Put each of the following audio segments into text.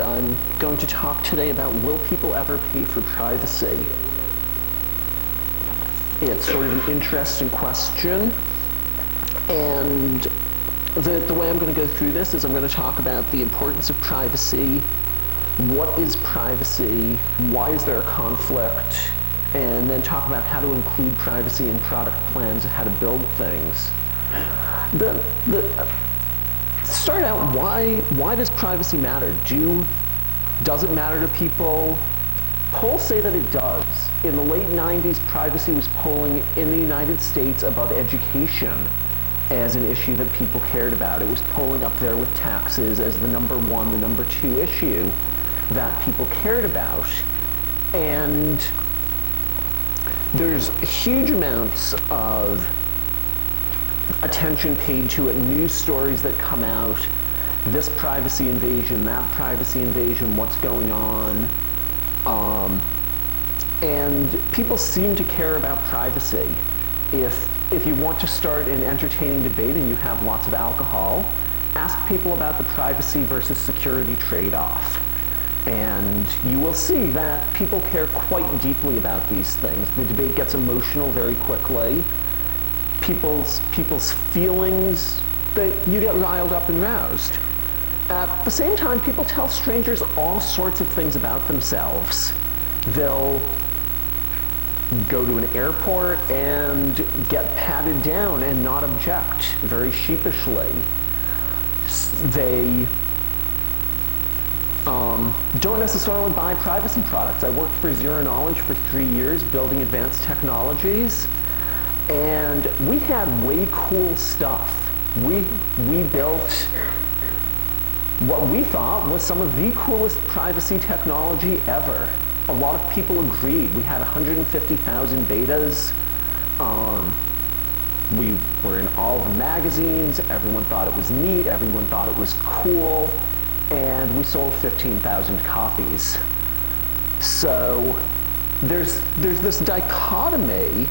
I'm going to talk today about, will people ever pay for privacy? It's sort of an interesting question, and the way I'm going to go through this is I'm going to talk about the importance of privacy, what is privacy, why is there a conflict, and then talk about how to include privacy in product plans and how to build things. Start out, why does privacy matter? Does it matter to people? Polls say that it does. In the late 90s, privacy was polling in the United States above education as an issue that people cared about. It was polling up there with taxes as the number one, the number two issue that people cared about. And there's huge amounts of attention paid to it, news stories that come out, this privacy invasion, that privacy invasion, what's going on. And people seem to care about privacy. If you want to start an entertaining debate and you have lots of alcohol, ask people about the privacy versus security trade-off. And you will see that people care quite deeply about these things. The debate gets emotional very quickly. People's feelings, you get riled up and roused. At the same time, people tell strangers all sorts of things about themselves. They'll go to an airport and get patted down and not object very sheepishly. They don't necessarily buy privacy products. I worked for Zero Knowledge for 3 years building advanced technologies, and we had way cool stuff. We built what we thought was some of the coolest privacy technology ever. A lot of people agreed. We had 150,000 betas. We were in all the magazines. Everyone thought it was neat. Everyone thought it was cool. And we sold 15,000 copies. So there's this dichotomy.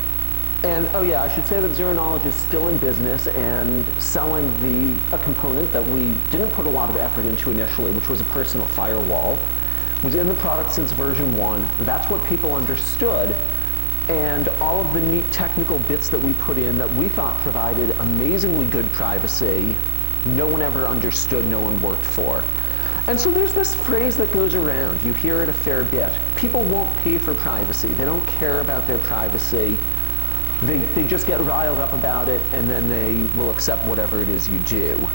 And oh yeah, I should say that Zero Knowledge is still in business and selling a component that we didn't put a lot of effort into initially, which was a personal firewall. Was in the product since version 1. That's what people understood. And all of the neat technical bits that we put in that we thought provided amazingly good privacy, no one ever understood, no one worked for. And so there's this phrase that goes around. You hear it a fair bit. People won't pay for privacy. They don't care about their privacy. They just get riled up about it, and then they will accept whatever it is you do.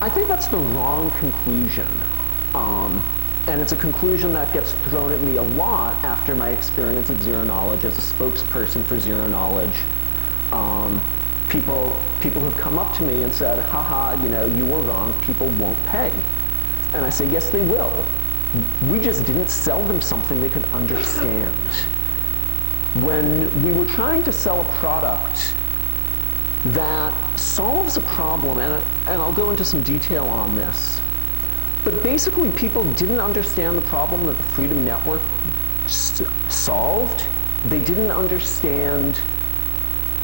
I think that's the wrong conclusion. And it's a conclusion that gets thrown at me a lot after my experience at Zero Knowledge as a spokesperson for Zero Knowledge. People have come up to me and said, haha, you were wrong, people won't pay. And I say, yes, they will. We just didn't sell them something they could understand. When we were trying to sell a product that solves a problem, and I'll go into some detail on this, but basically people didn't understand the problem that the Freedom Network solved. They didn't understand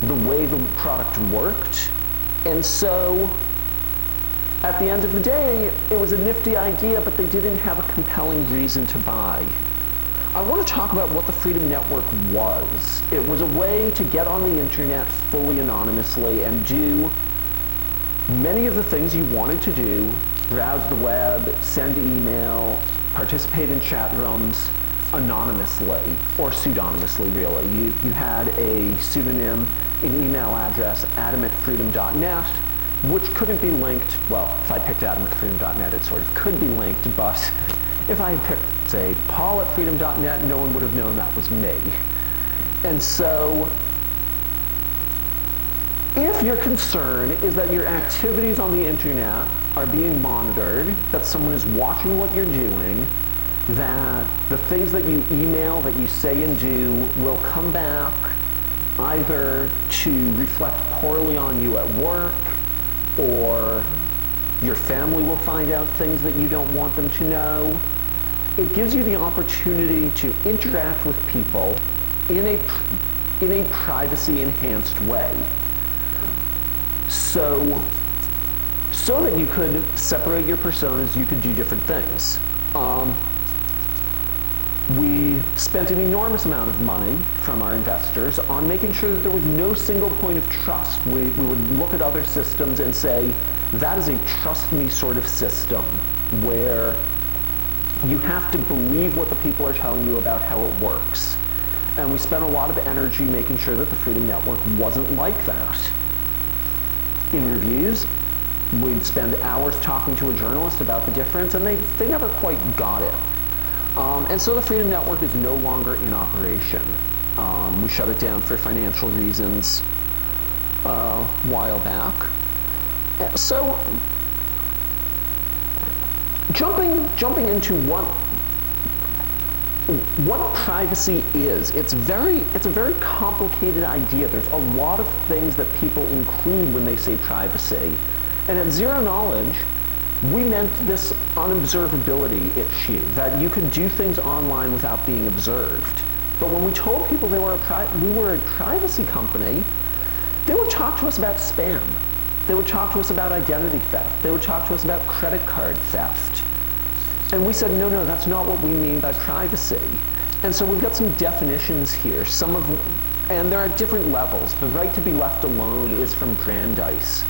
the way the product worked. And so at the end of the day, it was a nifty idea, but they didn't have a compelling reason to buy. I want to talk about what the Freedom Network was. It was a way to get on the internet fully anonymously and do many of the things you wanted to do: browse the web, send email, participate in chat rooms anonymously, or pseudonymously, really. You had a pseudonym, an email address, adam@freedom.net, which couldn't be linked. Well, if I picked adam@freedom.net, it sort of could be linked, but if I had picked, say, paul@freedom.net, no one would have known that was me. And so if your concern is that your activities on the internet are being monitored, that someone is watching what you're doing, that the things that you email, that you say and do will come back either to reflect poorly on you at work, or your family will find out things that you don't want them to know, it gives you the opportunity to interact with people in a privacy-enhanced way. So that you could separate your personas, you could do different things. We spent an enormous amount of money from our investors on making sure that there was no single point of trust. We would look at other systems and say, that is a trust me sort of system where you have to believe what the people are telling you about how it works. And we spent a lot of energy making sure that the Freedom Network wasn't like that. In reviews, we'd spend hours talking to a journalist about the difference, and they never quite got it. And so the Freedom Network is no longer in operation. We shut it down for financial reasons a while back. So jumping into what privacy is, it's a very complicated idea. There's a lot of things that people include when they say privacy. And at Zero Knowledge, we meant this unobservability issue, that you could do things online without being observed. But when we told people we were a privacy company, they would talk to us about spam. They would talk to us about identity theft. They would talk to us about credit card theft. And we said, no, that's not what we mean by privacy. And so we've got some definitions here, and they're at different levels. The right to be left alone is from Brandeis.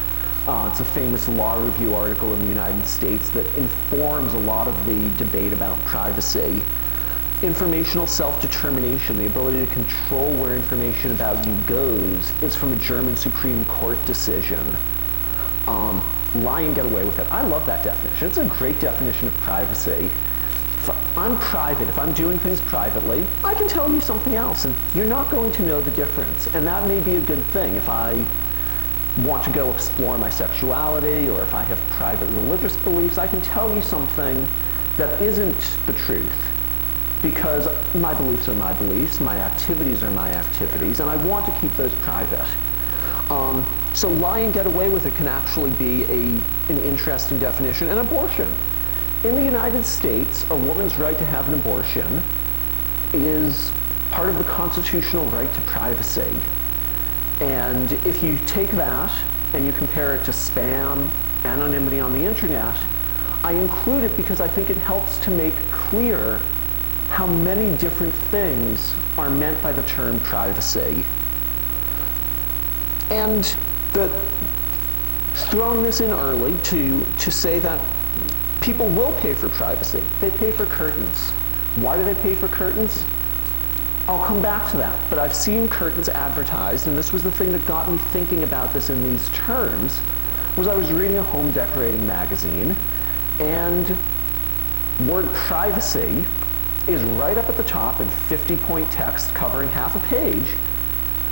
It's a famous law review article in the United States that informs a lot of the debate about privacy. Informational self-determination, the ability to control where information about you goes, is from a German Supreme Court decision. Lie and get away with it. I love that definition. It's a great definition of privacy. If I'm private, if I'm doing things privately, I can tell you something else, and you're not going to know the difference. And that may be a good thing. If I want to go explore my sexuality, or if I have private religious beliefs, I can tell you something that isn't the truth, because my beliefs are my beliefs, my activities are my activities, and I want to keep those private. So lie and get away with it can actually be an interesting definition. And abortion. In the United States, a woman's right to have an abortion is part of the constitutional right to privacy. And if you take that and you compare it to spam, anonymity on the internet, I include it because I think it helps to make clear how many different things are meant by the term privacy. And throwing this in early to say that people will pay for privacy. They pay for curtains. Why do they pay for curtains? I'll come back to that, but I've seen curtains advertised, and this was the thing that got me thinking about this in these terms, was I was reading a home decorating magazine, and word privacy is right up at the top in 50-point text covering half a page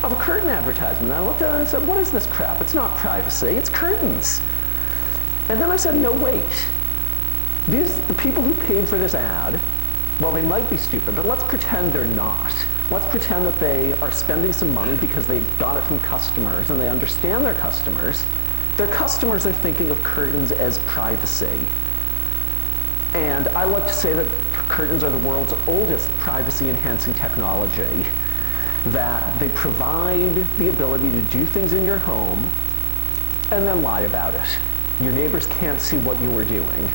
of a curtain advertisement. And I looked at it and I said, what is this crap? It's not privacy, it's curtains. And then I said, no, wait. The people who paid for this ad, well, they might be stupid, but let's pretend they're not. Let's pretend that they are spending some money because they got it from customers and they understand their customers. Their customers are thinking of curtains as privacy. And I like to say that curtains are the world's oldest privacy-enhancing technology, that they provide the ability to do things in your home and then lie about it. Your neighbors can't see what you were doing.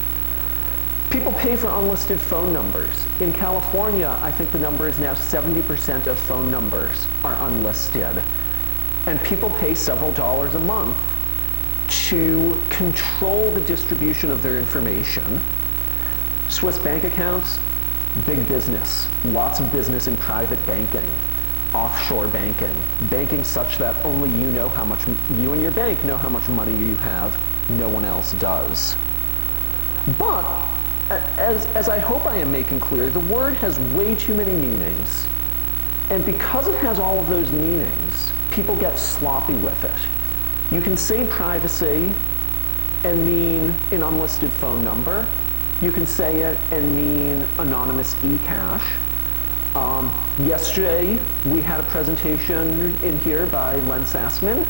People pay for unlisted phone numbers. In California, I think the number is now 70% of phone numbers are unlisted. And people pay several dollars a month to control the distribution of their information. Swiss bank accounts, big business. Lots of business in private banking, offshore banking, banking such that only you know how much, you and your bank know how much money you have, no one else does. But as I hope I am making clear, the word has way too many meanings. And because it has all of those meanings, people get sloppy with it. You can say privacy and mean an unlisted phone number. You can say it and mean anonymous e-cash. Yesterday, we had a presentation in here by Len Sassman,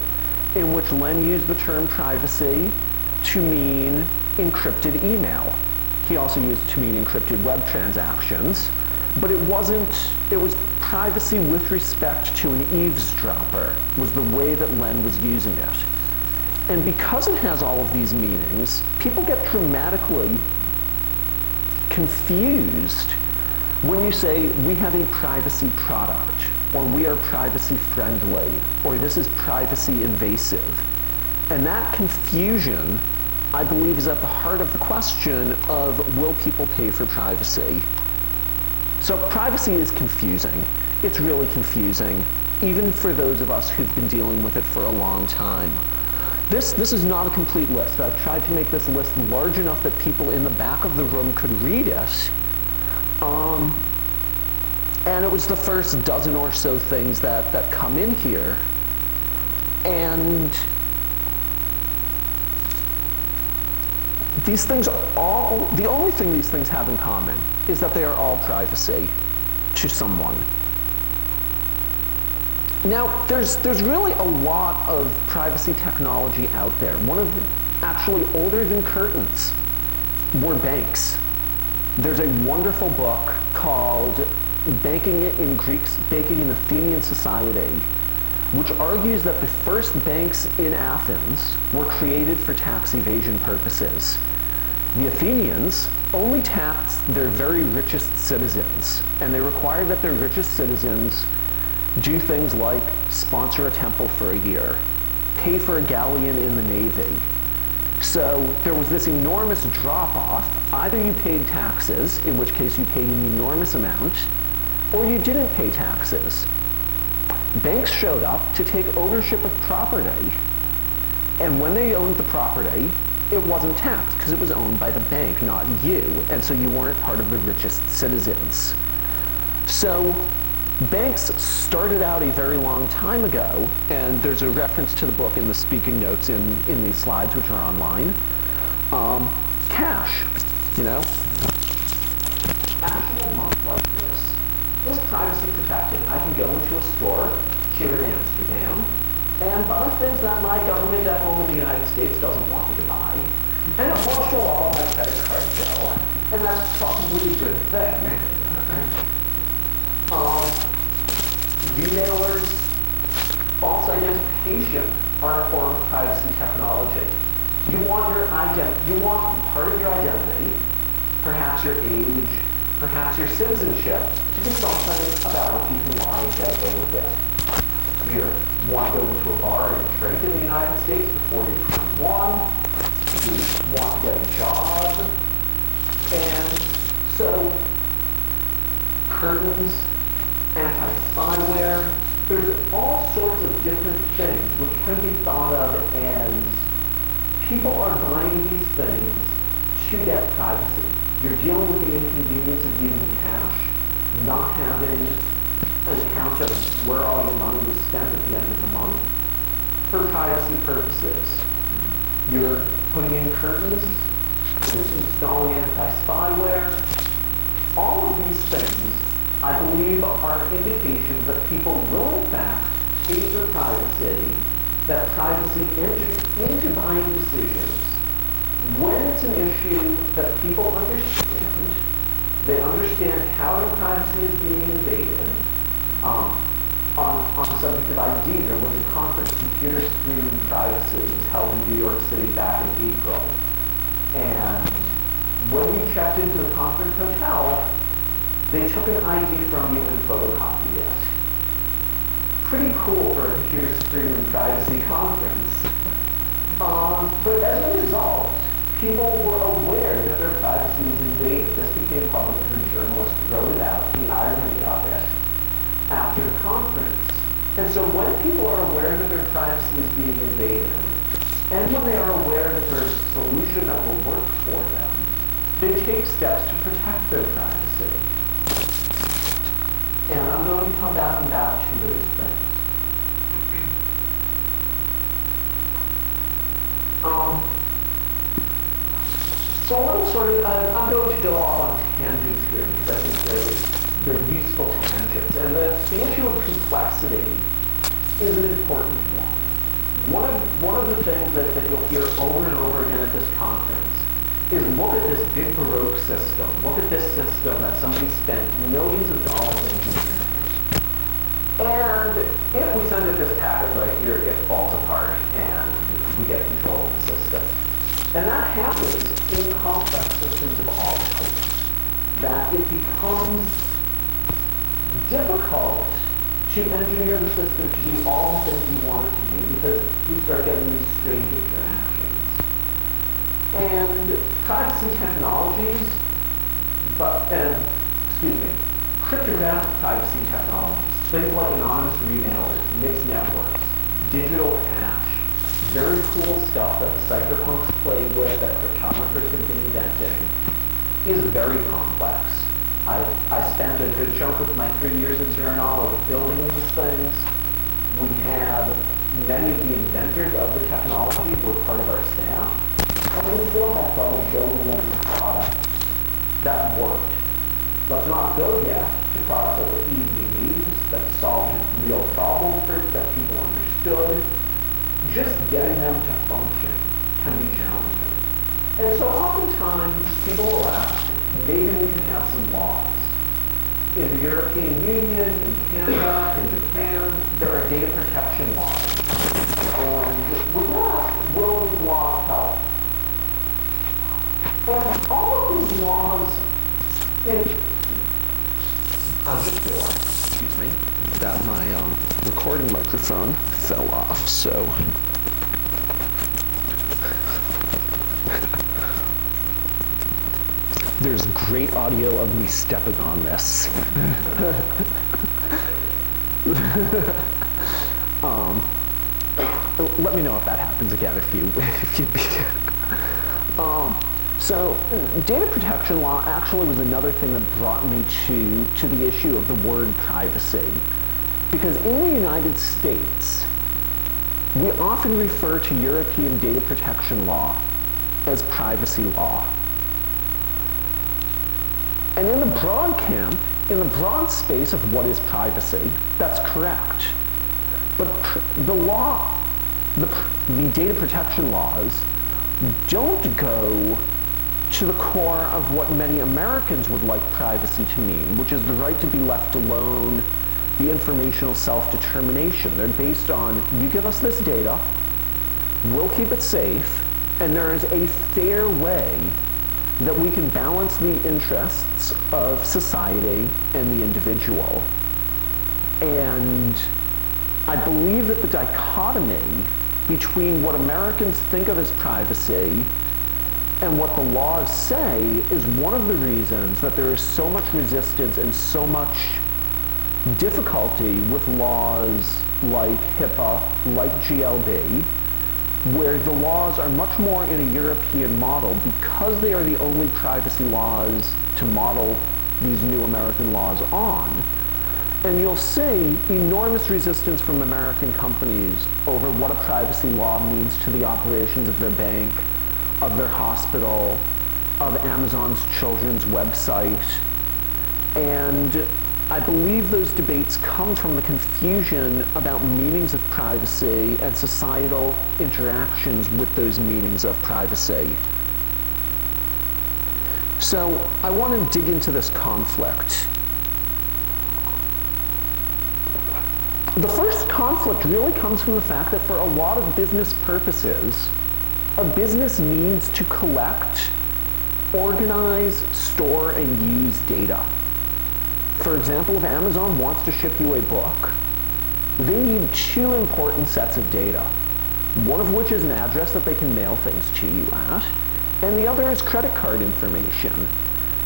in which Len used the term privacy to mean encrypted email. He also used it to mean encrypted web transactions, but it was privacy with respect to an eavesdropper, was the way that Len was using it. And because it has all of these meanings, people get dramatically confused when you say we have a privacy product, or we are privacy friendly, or this is privacy invasive. And that confusion, I believe, is at the heart of the question of will people pay for privacy? So privacy is confusing. It's really confusing, even for those of us who've been dealing with it for a long time. This is not a complete list. I've tried to make this list large enough that people in the back of the room could read it. And it was the first dozen or so things that come in here. And these things all, the only thing these things have in common is that they are all privacy to someone. Now, there's really a lot of privacy technology out there. One of the, actually older than curtains, were banks. There's a wonderful book called Banking in Athenian Society, which argues that the first banks in Athens were created for tax evasion purposes. The Athenians only taxed their very richest citizens, and they required that their richest citizens do things like sponsor a temple for a year, pay for a galleon in the Navy. So there was this enormous drop-off. Either you paid taxes, in which case you paid an enormous amount, or you didn't pay taxes. Banks showed up to take ownership of property, and when they owned the property, it wasn't taxed because it was owned by the bank, not you, and so you weren't part of the richest citizens. So banks started out a very long time ago, and there's a reference to the book in the speaking notes in these slides, which are online. Cash, you know? Actual money like this is privacy protected. I can go into a store here in Amsterdam and buy things that my government at home in the United States doesn't want me to buy. And it won't show up on my credit card bill, and that's probably a good thing. Emailers, false identification are a form of privacy technology. You want your you want part of your identity, perhaps your age, perhaps your citizenship, to be something about which you can lie and get away with it. You want to go into a bar and drink in the United States before you're 21. You want to get a job. And so, curtains, anti-spyware, there's all sorts of different things which can be thought of as people are buying these things to get privacy. You're dealing with the inconvenience of using cash, not having an account of where all your money was spent at the end of the month, for privacy purposes. You're putting in curtains, you're installing anti-spyware. All of these things, I believe, are indications that people will in fact pay for privacy, that privacy enters into buying decisions when it's an issue that people understand. They understand how their privacy is being invaded. On the subject of ID, there was a conference, Computer Screening Privacy, it was held in New York City back in April. And when you checked into the conference hotel, they took an ID from you and photocopied it. Pretty cool for a Computer Screening Privacy conference. But as a result, people were aware that their privacy was invaded. This became public because a journalist wrote it out, the irony of it, after the conference. And so when people are aware that their privacy is being invaded, and when they are aware that there's a solution that will work for them, they take steps to protect their privacy. And I'm going to come back and back to those things. So a little sort of, I'm going to go off on tangents here because I think they're useful tangents. And the issue of complexity is an important one. One of the things that you'll hear over and over again at this conference is look at this big Baroque system. Look at this system that somebody spent millions of dollars engineering. And if we send it this packet right here, it falls apart and we get control of the system. And that happens in complex systems of all types. that it becomes difficult to engineer the system to do all the things you want it to do because you start getting these strange interactions. And privacy technologies, cryptographic privacy technologies, things like anonymous remailers, mixed networks, digital hash, very cool stuff that the cypherpunks played with, that cryptographers have been inventing, is very complex. I spent a good chunk of my 3 years at Externality building these things. We had many of the inventors of the technology were part of our staff, and we still had trouble building a product that worked. Let's not go yet to products that were easy to use, that solved real problems that people understood. Just getting them to function can be challenging. And so oftentimes people will ask, maybe we can have some laws. In the European Union, in Canada, in Japan, there are data protection laws. And with that, will these laws help? And all of these laws, I just realized, excuse me, that my recording microphone fell off, so there's great audio of me stepping on this. Let me know if that happens again if you'd be. So data protection law actually was another thing that brought me to the issue of the word privacy. Because in the United States, we often refer to European data protection law as privacy law. And in the broad camp, in the broad space of what is privacy, that's correct. But the data protection laws don't go to the core of what many Americans would like privacy to mean, which is the right to be left alone, the informational self-determination. They're based on, you give us this data, we'll keep it safe, and there is a fair way that we can balance the interests of society and the individual. And I believe that the dichotomy between what Americans think of as privacy and what the laws say is one of the reasons that there is so much resistance and so much difficulty with laws like HIPAA, like GLB, where the laws are much more in a European model because they are the only privacy laws to model these new American laws on. And you'll see enormous resistance from American companies over what a privacy law means to the operations of their bank, of their hospital, of Amazon's children's website. And I believe those debates come from the confusion about meanings of privacy and societal interactions with those meanings of privacy. So I want to dig into this conflict. The first conflict really comes from the fact that for a lot of business purposes, a business needs to collect, organize, store, and use data. For example, if Amazon wants to ship you a book, they need two important sets of data, one of which is an address that they can mail things to you at, and the other is credit card information.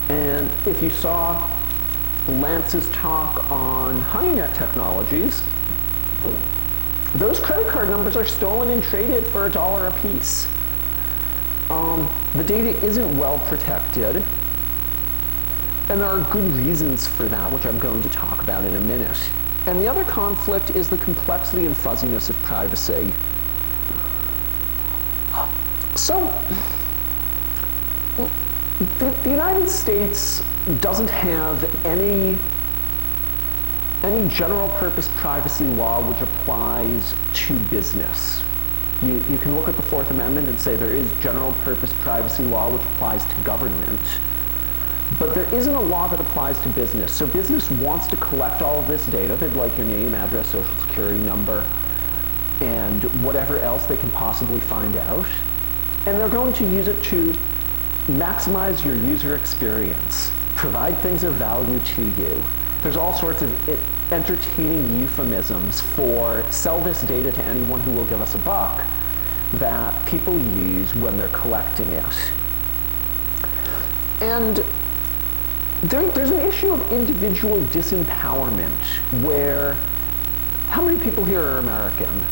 And if you saw Lance's talk on HoneyNet technologies, those credit card numbers are stolen and traded for $1 a piece. The data isn't well protected, and there are good reasons for that, which I'm going to talk about in a minute. And the other conflict is the complexity and fuzziness of privacy. So, the United States doesn't have any general purpose privacy law which applies to business. You can look at the Fourth Amendment and say there is general purpose privacy law which applies to government. But there isn't a law that applies to business. So business wants to collect all of this data. They'd like your name, address, social security number, and whatever else they can possibly find out. And they're going to use it to maximize your user experience. provide things of value to you. There's all sorts of entertaining euphemisms for sell this data to anyone who will give us a buck that people use when they're collecting it. And there's an issue of individual disempowerment where, how many people here are American?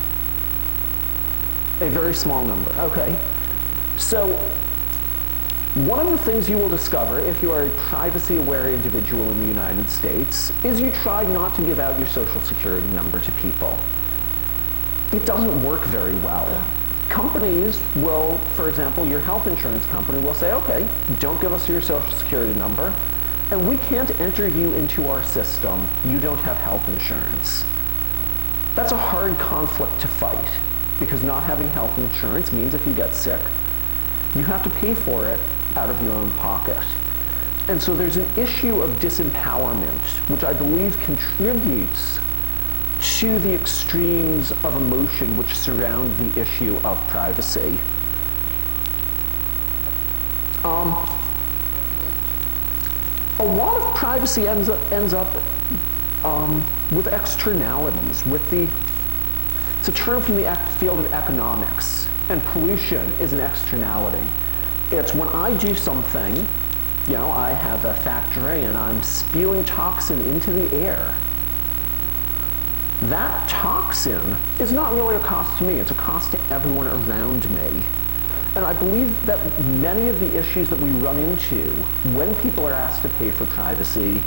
A very small number, okay. So one of the things you will discover if you are a privacy-aware individual in the United States is you try not to give out your social security number to people. It doesn't work very well. Companies will, for example, your health insurance company will say, okay, don't give us your social security number, and we can't enter you into our system. You don't have health insurance. That's a hard conflict to fight, because not having health insurance means if you get sick, you have to pay for it out of your own pocket. And so there's an issue of disempowerment, which I believe contributes to the extremes of emotion which surround the issue of privacy. A lot of privacy ends up with externalities, it's a term from the field of economics, and pollution is an externality. It's when I do something, you know, I have a factory and I'm spewing toxin into the air. That toxin is not really a cost to me, it's a cost to everyone around me. And I believe that many of the issues that we run into when people are asked to pay for privacy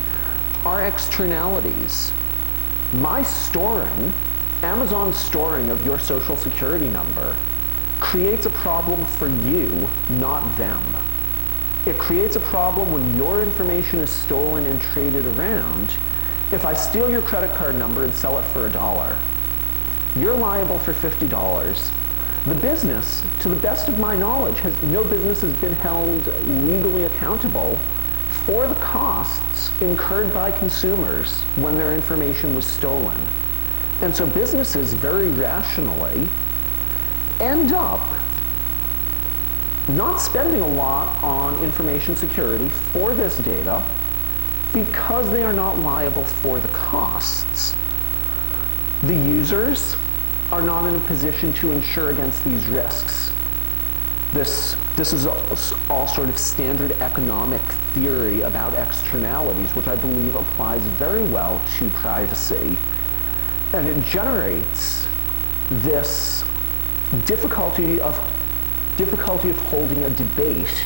are externalities. My storing, Amazon's storing of your social security number creates a problem for you, not them. It creates a problem when your information is stolen and traded around. If I steal your credit card number and sell it for $1, you're liable for $50. The business, to the best of my knowledge, no business has been held legally accountable for the costs incurred by consumers when their information was stolen. And so businesses very rationally end up not spending a lot on information security for this data because they are not liable for the costs. The users are not in a position to insure against these risks. This is all sort of standard economic theory about externalities, which I believe applies very well to privacy. And it generates this difficulty of holding a debate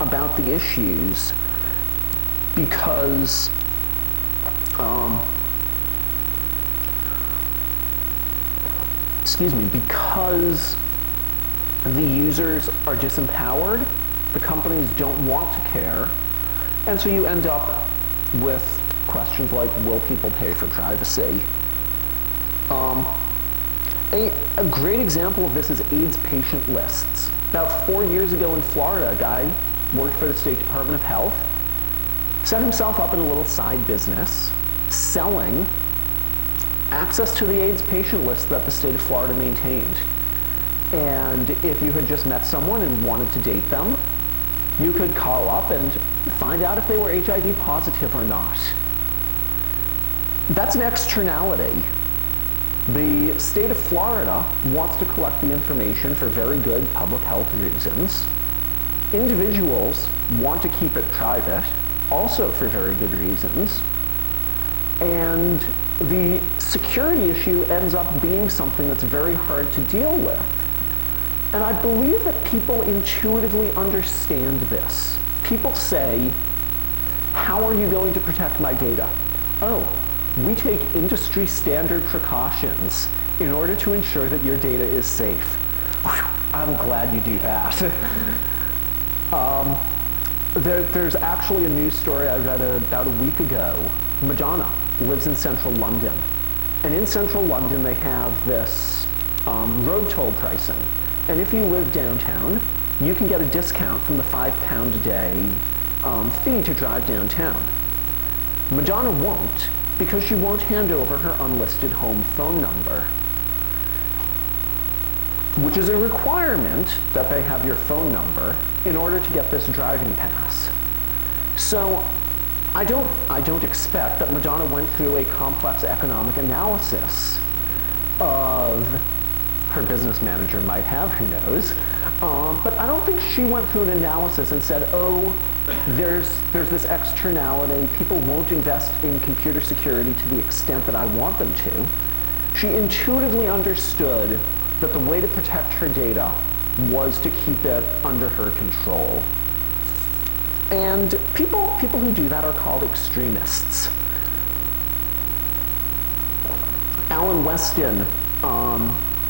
about the issues because because the users are disempowered, the companies don't want to care, and so you end up with questions like, will people pay for privacy? A great example of this is AIDS patient lists. About 4 years ago in Florida, a guy worked for the State Department of Health, set himself up in a little side business, selling access to the AIDS patient list that the state of Florida maintained. And if you had just met someone and wanted to date them, you could call up and find out if they were HIV positive or not. That's an externality. The state of Florida wants to collect the information for very good public health reasons. Individuals want to keep it private, also for very good reasons. And the security issue ends up being something that's very hard to deal with. And I believe that people intuitively understand this. People say, how are you going to protect my data? Oh, we take industry standard precautions in order to ensure that your data is safe. I'm glad you do that. There's actually a news story I read about a week ago. Madonna lives in central London. And in central London, they have this road toll pricing. And if you live downtown, you can get a discount from the £5 a day fee to drive downtown. Madonna won't, because she won't hand over her unlisted home phone number, which is a requirement that they have your phone number in order to get this driving pass. So I don't expect that Madonna went through a complex economic analysis of, her business manager might have, who knows, but I don't think she went through an analysis and said, oh, there's this externality, people won't invest in computer security to the extent that I want them to. She intuitively understood that the way to protect her data was to keep it under her control. And people who do that are called extremists. Alan Weston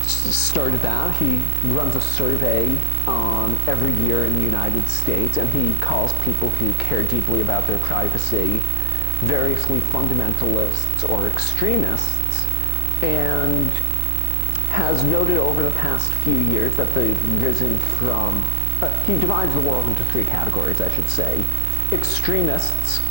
started that. He runs a survey every year in the United States, and he calls people who care deeply about their privacy variously fundamentalists or extremists, and has noted over the past few years that they've risen from, he divides the world into three categories, I should say. Extremists,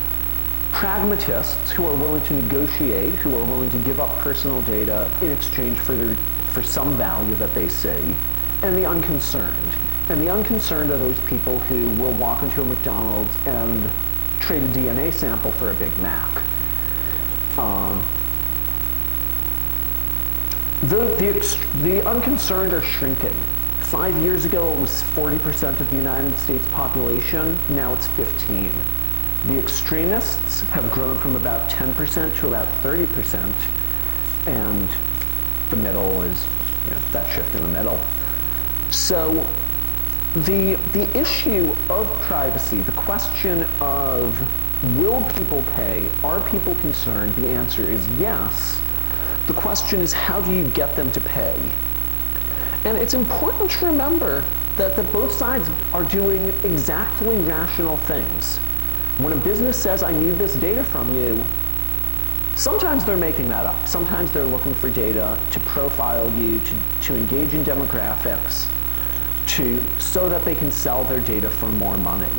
pragmatists who are willing to negotiate, who are willing to give up personal data in exchange for some value that they see, and the unconcerned. And the unconcerned are those people who will walk into a McDonald's and trade a DNA sample for a Big Mac. The unconcerned are shrinking. 5 years ago, it was 40% of the United States population. Now it's 15%. The extremists have grown from about 10% to about 30%, and the middle is, that shift in the middle. So the issue of privacy, the question of will people pay, are people concerned, the answer is yes. The question is, how do you get them to pay? And it's important to remember that both sides are doing exactly rational things. When a business says, I need this data from you, sometimes they're making that up. Sometimes they're looking for data to profile you, to engage in demographics, so that they can sell their data for more money.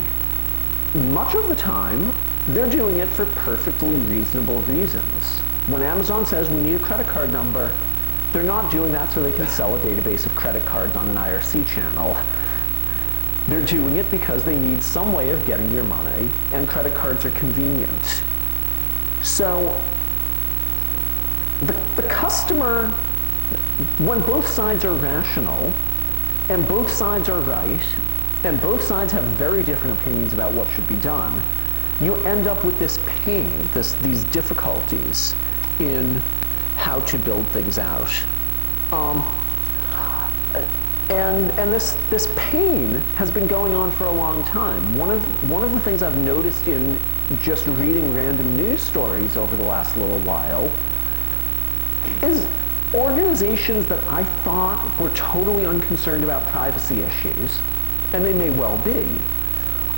Much of the time, they're doing it for perfectly reasonable reasons. When Amazon says we need a credit card number, they're not doing that so they can sell a database of credit cards on an IRC channel. They're doing it because they need some way of getting your money, and credit cards are convenient. So the customer, when both sides are rational, and both sides are right, and both sides have very different opinions about what should be done, you end up with this pain, these difficulties in how to build things out. And this pain has been going on for a long time. One of the things I've noticed in just reading random news stories over the last little while is organizations that I thought were totally unconcerned about privacy issues, and they may well be,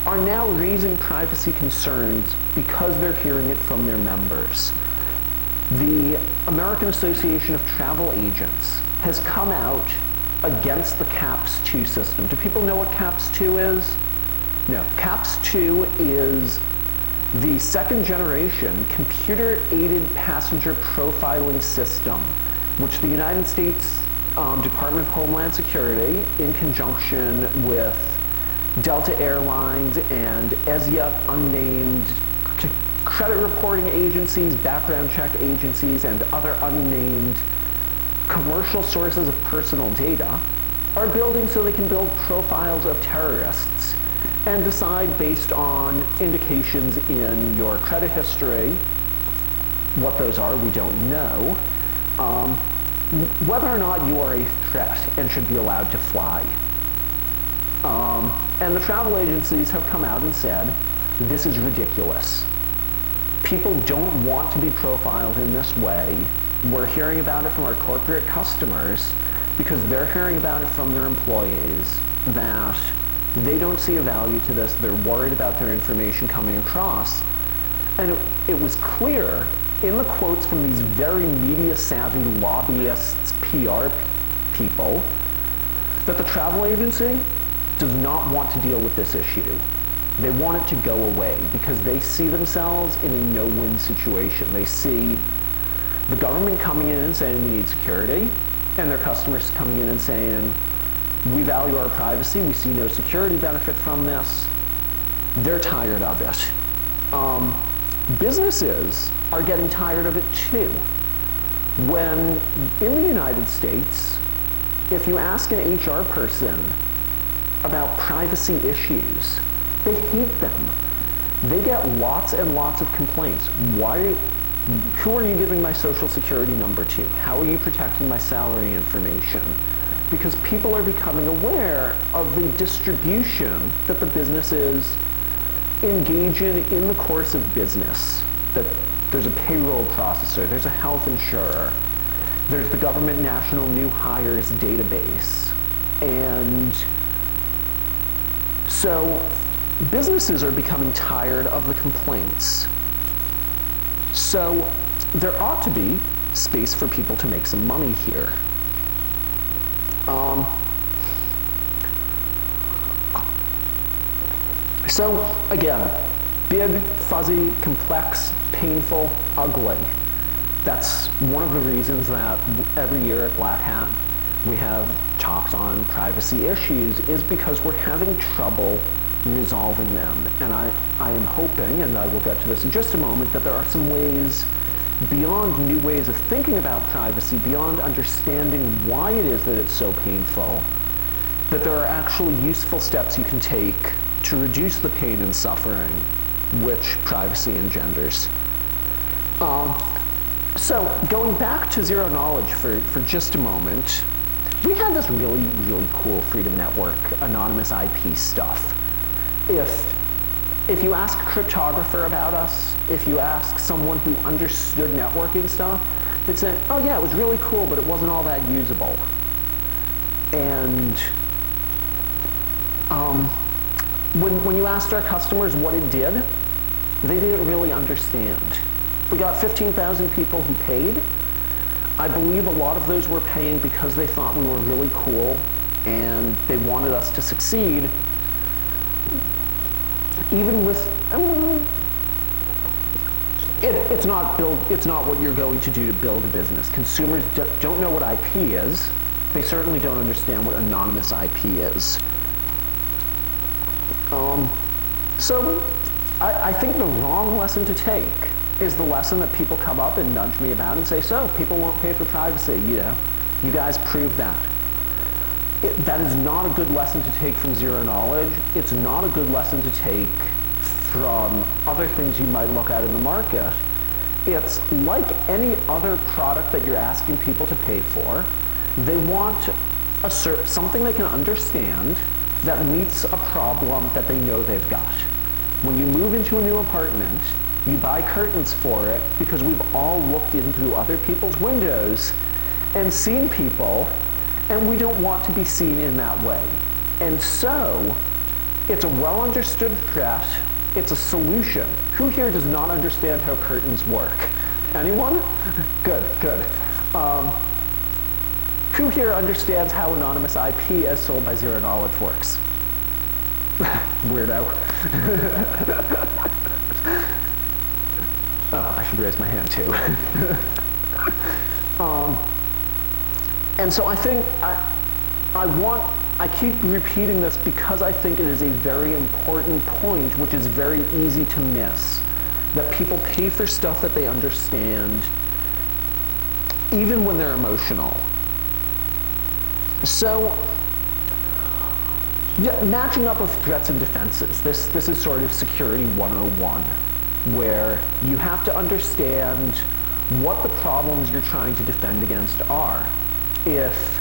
are now raising privacy concerns because they're hearing it from their members. The American Association of Travel Agents has come out against the CAPS 2 system. Do people know what CAPS 2 is? No. CAPS 2 is the second generation computer-aided passenger profiling system, which the United States Department of Homeland Security, in conjunction with Delta Airlines and as yet unnamed credit reporting agencies, background check agencies, and other unnamed commercial sources of personal data, are building so they can build profiles of terrorists and decide based on indications in your credit history, what those are, we don't know, whether or not you are a threat and should be allowed to fly. And the travel agencies have come out and said, this is ridiculous. People don't want to be profiled in this way. We're hearing about it from our corporate customers because they're hearing about it from their employees, that they don't see a value to this. They're worried about their information coming across. And it was clear in the quotes from these very media-savvy lobbyists, PR people, that the travel agency does not want to deal with this issue. They want it to go away because they see themselves in a no-win situation. They see the government coming in and saying we need security, and their customers coming in and saying we value our privacy, we see no security benefit from this. They're tired of it. businesses are getting tired of it too. When in the United States, if you ask an HR person about privacy issues, they hate them. They get lots and lots of complaints. Who are you giving my social security number to? How are you protecting my salary information? Because people are becoming aware of the distribution that the businesses engage in the course of business. That there's a payroll processor, there's a health insurer, there's the government national new hires database. And so businesses are becoming tired of the complaints. So there ought to be space for people to make some money here. So again, big, fuzzy, complex, painful, ugly. That's one of the reasons that every year at Black Hat we have talks on privacy issues, is because we're having trouble resolving them. And I am hoping, and I will get to this in just a moment, that there are some ways beyond new ways of thinking about privacy, beyond understanding why it is that it's so painful, that there are actually useful steps you can take to reduce the pain and suffering which privacy engenders. So going back to zero knowledge for just a moment, we had this really, really cool Freedom Network anonymous IP stuff. If you ask a cryptographer about us, if you ask someone who understood networking stuff, they'd say, oh yeah, it was really cool, but it wasn't all that usable. And when you asked our customers what it did, they didn't really understand. We got 15,000 people who paid. I believe a lot of those were paying because they thought we were really cool and they wanted us to succeed. Even with, it's not what you're going to do to build a business. Consumers don't know what IP is. They certainly don't understand what anonymous IP is. So I think the wrong lesson to take is the lesson that people come up and nudge me about and say, so people won't pay for privacy, you know, you guys proved that. That is not a good lesson to take from zero knowledge. It's not a good lesson to take from other things you might look at in the market. It's like any other product that you're asking people to pay for. They want something they can understand that meets a problem that they know they've got. When you move into a new apartment, you buy curtains for it because we've all looked in through other people's windows and seen people, and we don't want to be seen in that way. And so, it's a well-understood threat. It's a solution. Who here does not understand how curtains work? Anyone? Good, good. Who here understands how anonymous IP as sold by Zero Knowledge works? Weirdo. Oh, I should raise my hand too. And so I think I keep repeating this because I think it is a very important point, which is very easy to miss, that people pay for stuff that they understand, even when they're emotional. So, yeah, matching up of threats and defenses. This is sort of Security 101, where you have to understand what the problems you're trying to defend against are. If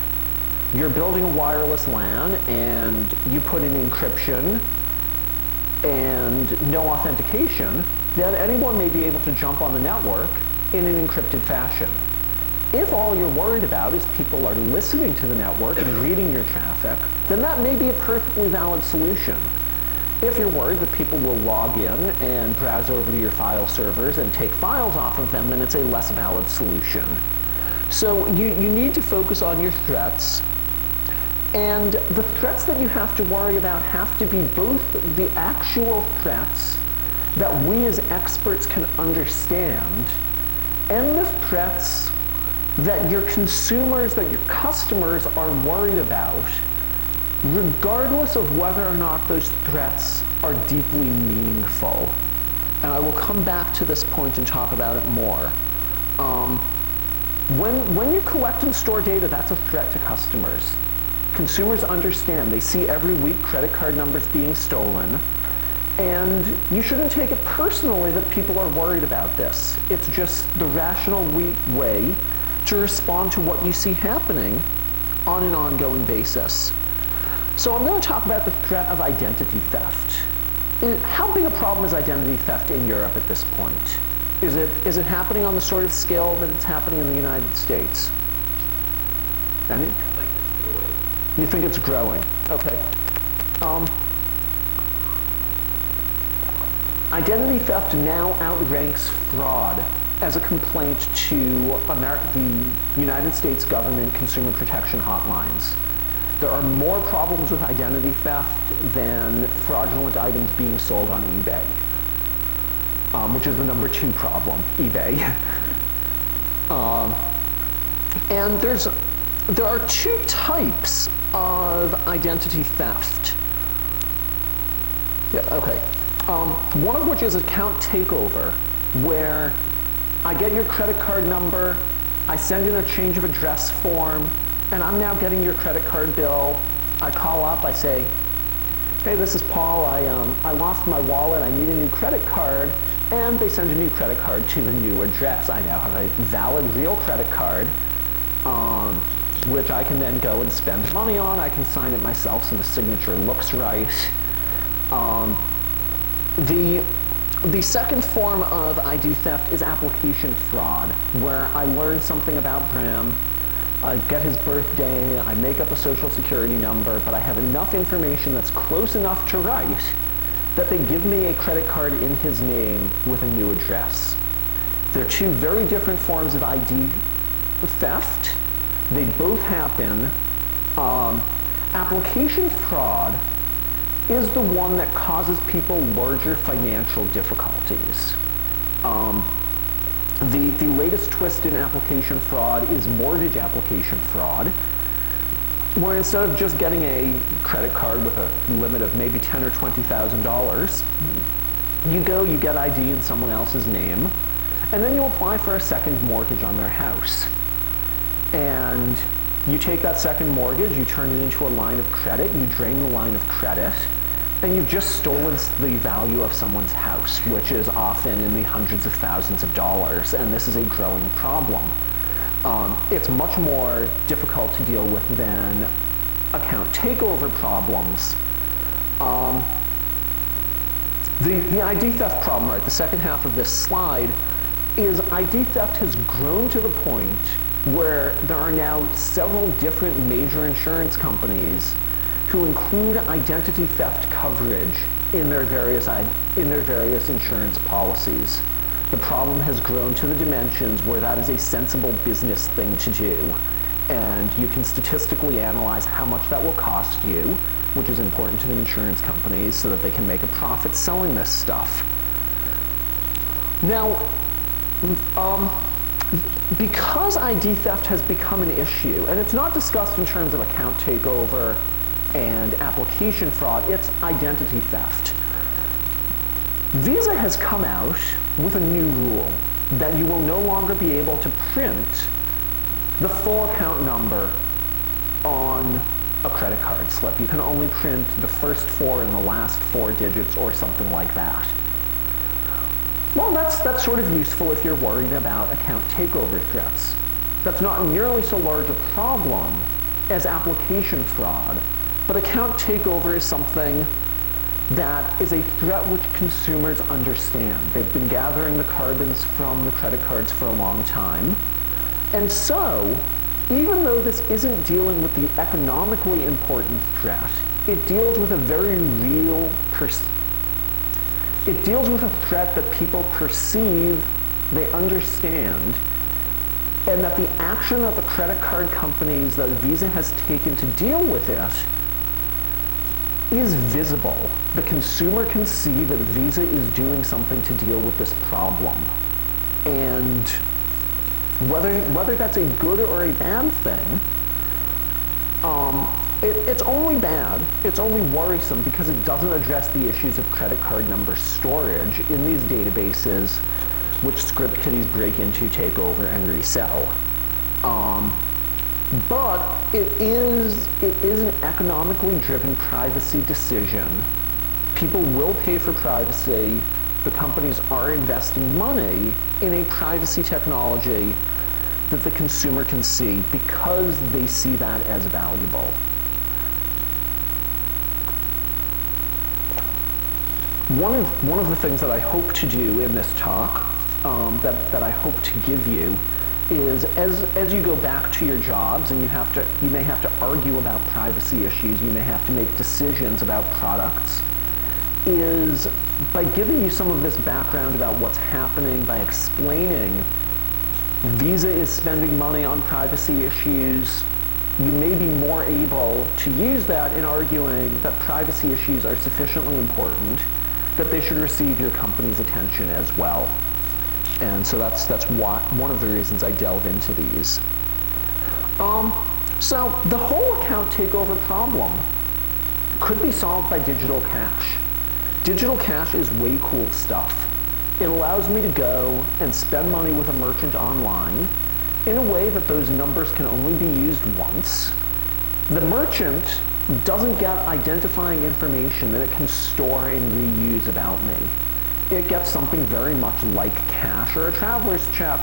you're building a wireless LAN and you put in encryption and no authentication, then anyone may be able to jump on the network in an encrypted fashion. If all you're worried about is people are listening to the network and reading your traffic, then that may be a perfectly valid solution. If you're worried that people will log in and browse over to your file servers and take files off of them, then it's a less valid solution. So you need to focus on your threats. And the threats that you have to worry about have to be both the actual threats that we as experts can understand and the threats that your consumers, that your customers are worried about, regardless of whether or not those threats are deeply meaningful. and I will come back to this point and talk about it more. When you collect and store data, that's a threat to customers. Consumers understand. They see every week credit card numbers being stolen, and you shouldn't take it personally that people are worried about this. It's just the rational way to respond to what you see happening on an ongoing basis. So I'm going to talk about the threat of identity theft. How big a problem is identity theft in Europe at this point? Is it happening on the sort of scale that it's happening in the United States? And I think it's growing. You think it's growing? Okay. Identity theft now outranks fraud as a complaint to the United States government consumer protection hotlines. There are more problems with identity theft than fraudulent items being sold on eBay, which is the #2 problem, eBay. And there are two types of identity theft. Yeah, okay. One of which is account takeover, where I get your credit card number, I send in a change of address form, and I'm now getting your credit card bill. I call up, I say, hey, this is Paul, I lost my wallet, I need a new credit card, and they send a new credit card to the new address. I now have a valid real credit card, which I can then go and spend money on. I can sign it myself so the signature looks right. The second form of ID theft is application fraud, where I learn something about Bram, I get his birthday, I make up a social security number, but I have enough information that's close enough to write that they give me a credit card in his name with a new address. They're two very different forms of ID theft. They both happen. Application fraud is the one that causes people larger financial difficulties. The latest twist in application fraud is mortgage application fraud, where instead of just getting a credit card with a limit of maybe $10,000 or $20,000, you get ID in someone else's name, and then you apply for a second mortgage on their house. And you take that second mortgage, you turn it into a line of credit, you drain the line of credit, and you've just stolen the value of someone's house, which is often in the hundreds of thousands of dollars, and this is a growing problem. It's much more difficult to deal with than account takeover problems. The ID theft problem, right, the second half of this slide, is ID theft has grown to the point where there are now several different major insurance companies who include identity theft coverage in their various insurance policies. The problem has grown to the dimensions where that is a sensible business thing to do. And you can statistically analyze how much that will cost you, which is important to the insurance companies so that they can make a profit selling this stuff. Now, because ID theft has become an issue, and it's not discussed in terms of account takeover and application fraud, it's identity theft. Visa has come out with a new rule that you will no longer be able to print the full account number on a credit card slip. You can only print the first 4 and the last 4 digits or something like that. Well, that's sort of useful if you're worried about account takeover threats. That's not nearly so large a problem as application fraud, but account takeover is something that is a threat which consumers understand. They've been gathering the carbons from the credit cards for a long time. And so, even though this isn't dealing with the economically important threat, it deals with a very real it deals with a threat that people perceive, they understand, and that the action of the credit card companies that Visa has taken to deal with it is visible. The consumer can see that Visa is doing something to deal with this problem. And whether that's a good or a bad thing, It's only bad, it's only worrisome because it doesn't address the issues of credit card number storage in these databases which script kiddies break into, take over, and resell. But it is an economically driven privacy decision. People will pay for privacy. The companies are investing money in a privacy technology that the consumer can see because they see that as valuable. One of the things that I hope to do in this talk, that I hope to give you, is as you go back to your jobs and you may have to argue about privacy issues, you may have to make decisions about products, is by giving you some of this background about what's happening, by explaining Visa is spending money on privacy issues, you may be more able to use that in arguing that privacy issues are sufficiently important that they should receive your company's attention as well. And so that's one of the reasons I delve into these. So the whole account takeover problem could be solved by digital cash. Digital cash is way cool stuff. It allows me to go and spend money with a merchant online in a way that those numbers can only be used once. The merchant doesn't get identifying information that it can store and reuse about me. It gets something very much like cash or a traveler's check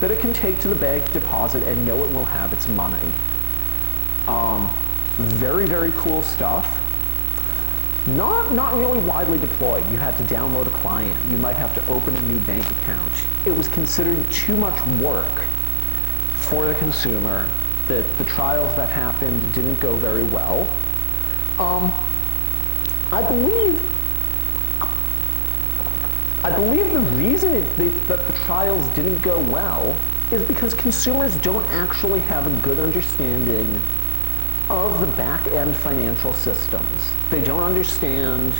that it can take to the bank, deposit, and know it will have its money. Very, very cool stuff. Not really widely deployed. You had to download a client. You might have to open a new bank account. It was considered too much work for the consumer. The trials that happened didn't go very well. I believe the reason that the trials didn't go well is because consumers don't actually have a good understanding of the back-end financial systems. They don't understand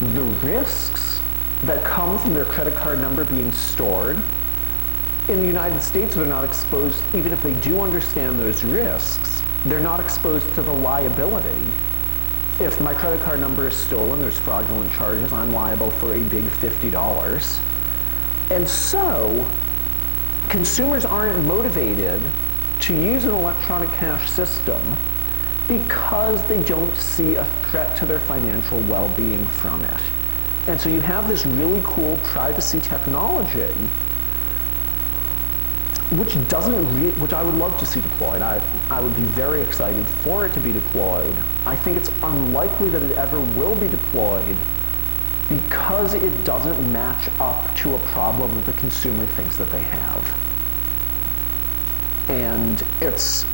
the risks that come from their credit card number being stored. In the United States, they're not exposed, even if they do understand those risks, they're not exposed to the liability. If my credit card number is stolen, there's fraudulent charges, I'm liable for a big $50. And so, consumers aren't motivated to use an electronic cash system because they don't see a threat to their financial well-being from it. And so you have this really cool privacy technology which I would love to see deployed. I would be very excited for it to be deployed. I think it's unlikely that it ever will be deployed because it doesn't match up to a problem that the consumer thinks that they have. And it's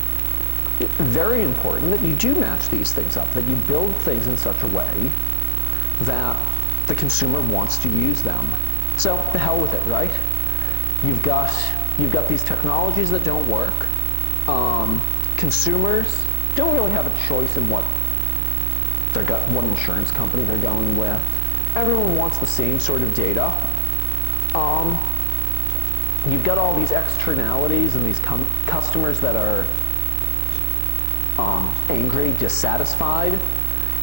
very important that you do match these things up, that you build things in such a way that the consumer wants to use them. So the hell with it, right? You've got these technologies that don't work. Consumers don't really have a choice in what insurance company they're going with. Everyone wants the same sort of data. You've got all these externalities and these customers that are angry, dissatisfied.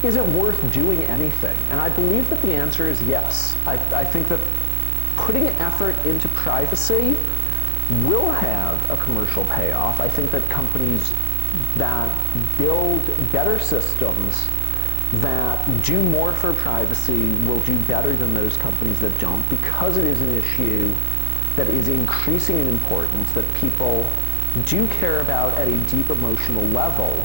Is it worth doing anything? And I believe that the answer is yes. I think that putting effort into privacy will have a commercial payoff. I think that companies that build better systems that do more for privacy will do better than those companies that don't, because it is an issue that is increasing in importance, that people do care about at a deep emotional level.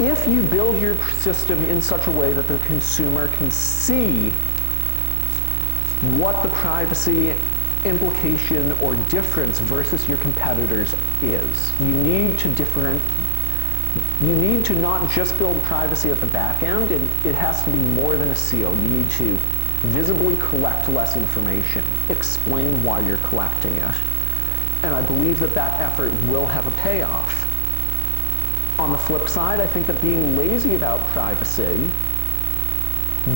If you build your system in such a way that the consumer can see what the privacy implication or difference versus your competitors is, you need to not just build privacy at the back end, and it has to be more than a seal. You need to visibly collect less information, explain why you're collecting it. And I believe that that effort will have a payoff. On the flip side, I think that being lazy about privacy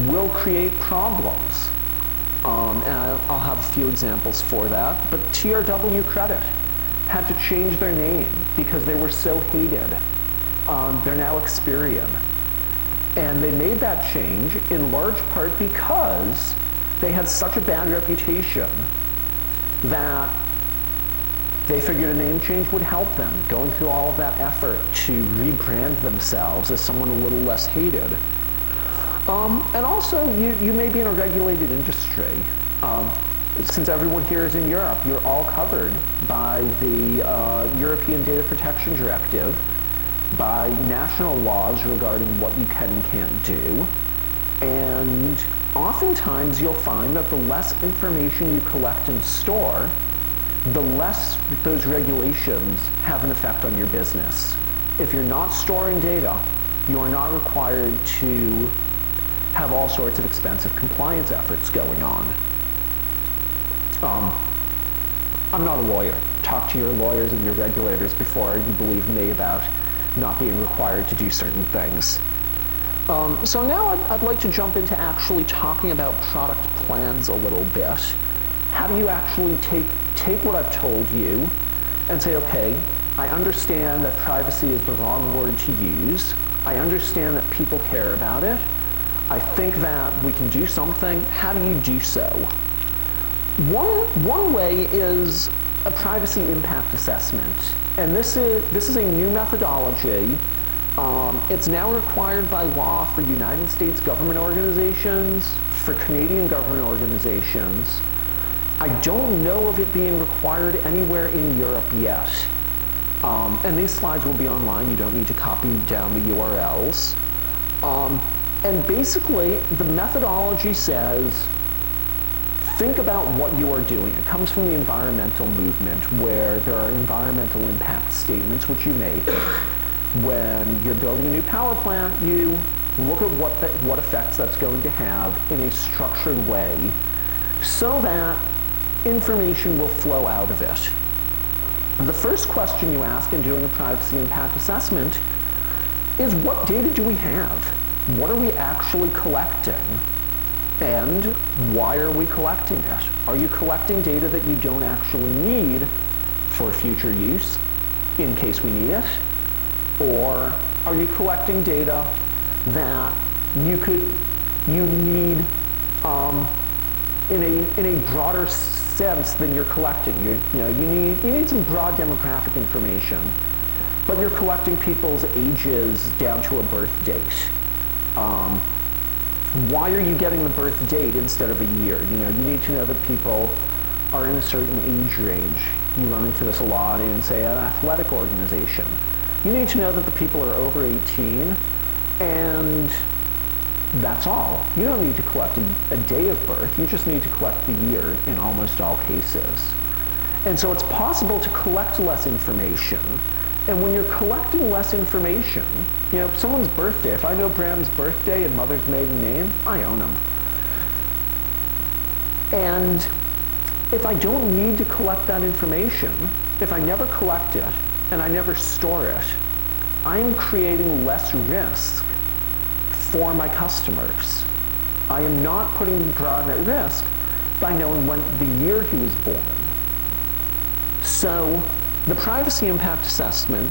will create problems. And I'll have a few examples for that. But TRW credit. had to change their name because they were so hated. They're now Experian. And they made that change in large part because they had such a bad reputation that they figured a name change would help them, going through all of that effort to rebrand themselves as someone a little less hated. And also, you may be in a regulated industry. Since everyone here is in Europe, you're all covered by the European Data Protection Directive, by national laws regarding what you can and can't do. And oftentimes you'll find that the less information you collect and store, the less those regulations have an effect on your business. If you're not storing data, you are not required to have all sorts of expensive compliance efforts going on. I'm not a lawyer. Talk to your lawyers and your regulators before you believe me about not being required to do certain things. So now I'd like to jump into actually talking about product plans a little bit. How do you actually take what I've told you and say, okay, I understand that privacy is the wrong word to use. I understand that people care about it. I think that we can do something. How do you do so? One way is a privacy impact assessment. And this is a new methodology. It's now required by law for United States government organizations, for Canadian government organizations. I don't know of it being required anywhere in Europe yet. And these slides will be online. You don't need to copy down the URLs. And basically, the methodology says, think about what you are doing. It comes from the environmental movement, where there are environmental impact statements which you make. When you're building a new power plant, you look at what effects that's going to have in a structured way so that information will flow out of it. The first question you ask in doing a privacy impact assessment is, what data do we have? What are we actually collecting? And why are we collecting it? Are you collecting data that you don't actually need for future use in case we need it? Or are you collecting data that you need in a broader sense than you're collecting? You need some broad demographic information, but you're collecting people's ages down to a birth date. Why are you getting the birth date instead of a year? You need to know that people are in a certain age range. You run into this a lot in, say, an athletic organization. You need to know that the people are over 18, and that's all. You don't need to collect a day of birth. You just need to collect the year in almost all cases. And so it's possible to collect less information. And when you're collecting less information, someone's birthday, if I know Bram's birthday and mother's maiden name, I own them. And if I don't need to collect that information, if I never collect it and I never store it, I'm creating less risk for my customers. I am not putting Brian at risk by knowing when the year he was born. So the privacy impact assessment,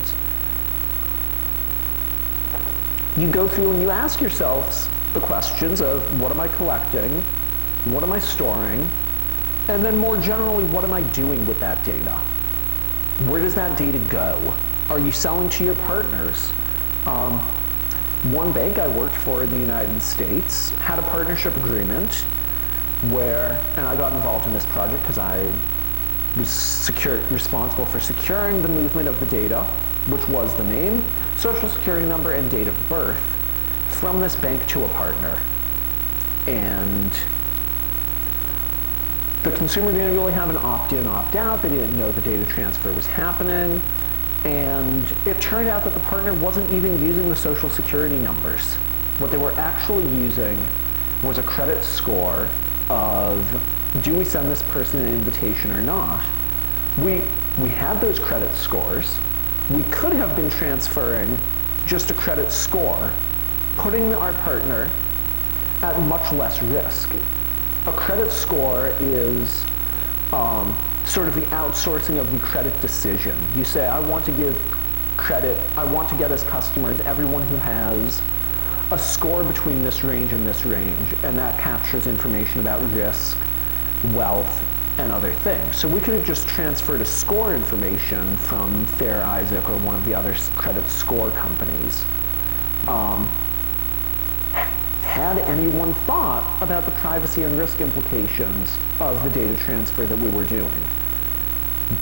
you go through and you ask yourselves the questions of, what am I collecting? What am I storing? And then more generally, what am I doing with that data? Where does that data go? Are you selling to your partners? One bank I worked for in the United States had a partnership agreement where, and I got involved in this project because I was responsible for securing the movement of the data, which was the name, social security number, and date of birth from this bank to a partner. And the consumer didn't really have an opt-in, opt-out. They didn't know the data transfer was happening. And it turned out that the partner wasn't even using the social security numbers. What they were actually using was a credit score of, do we send this person an invitation or not? We had those credit scores. We could have been transferring just a credit score, putting our partner at much less risk. A credit score is sort of the outsourcing of the credit decision. You say, I want to give credit, I want to get as customers everyone who has a score between this range and this range, and that captures information about risk, wealth, and other things. So we could have just transferred a score information from Fair Isaac or one of the other credit score companies. Had anyone thought about the privacy and risk implications of the data transfer that we were doing?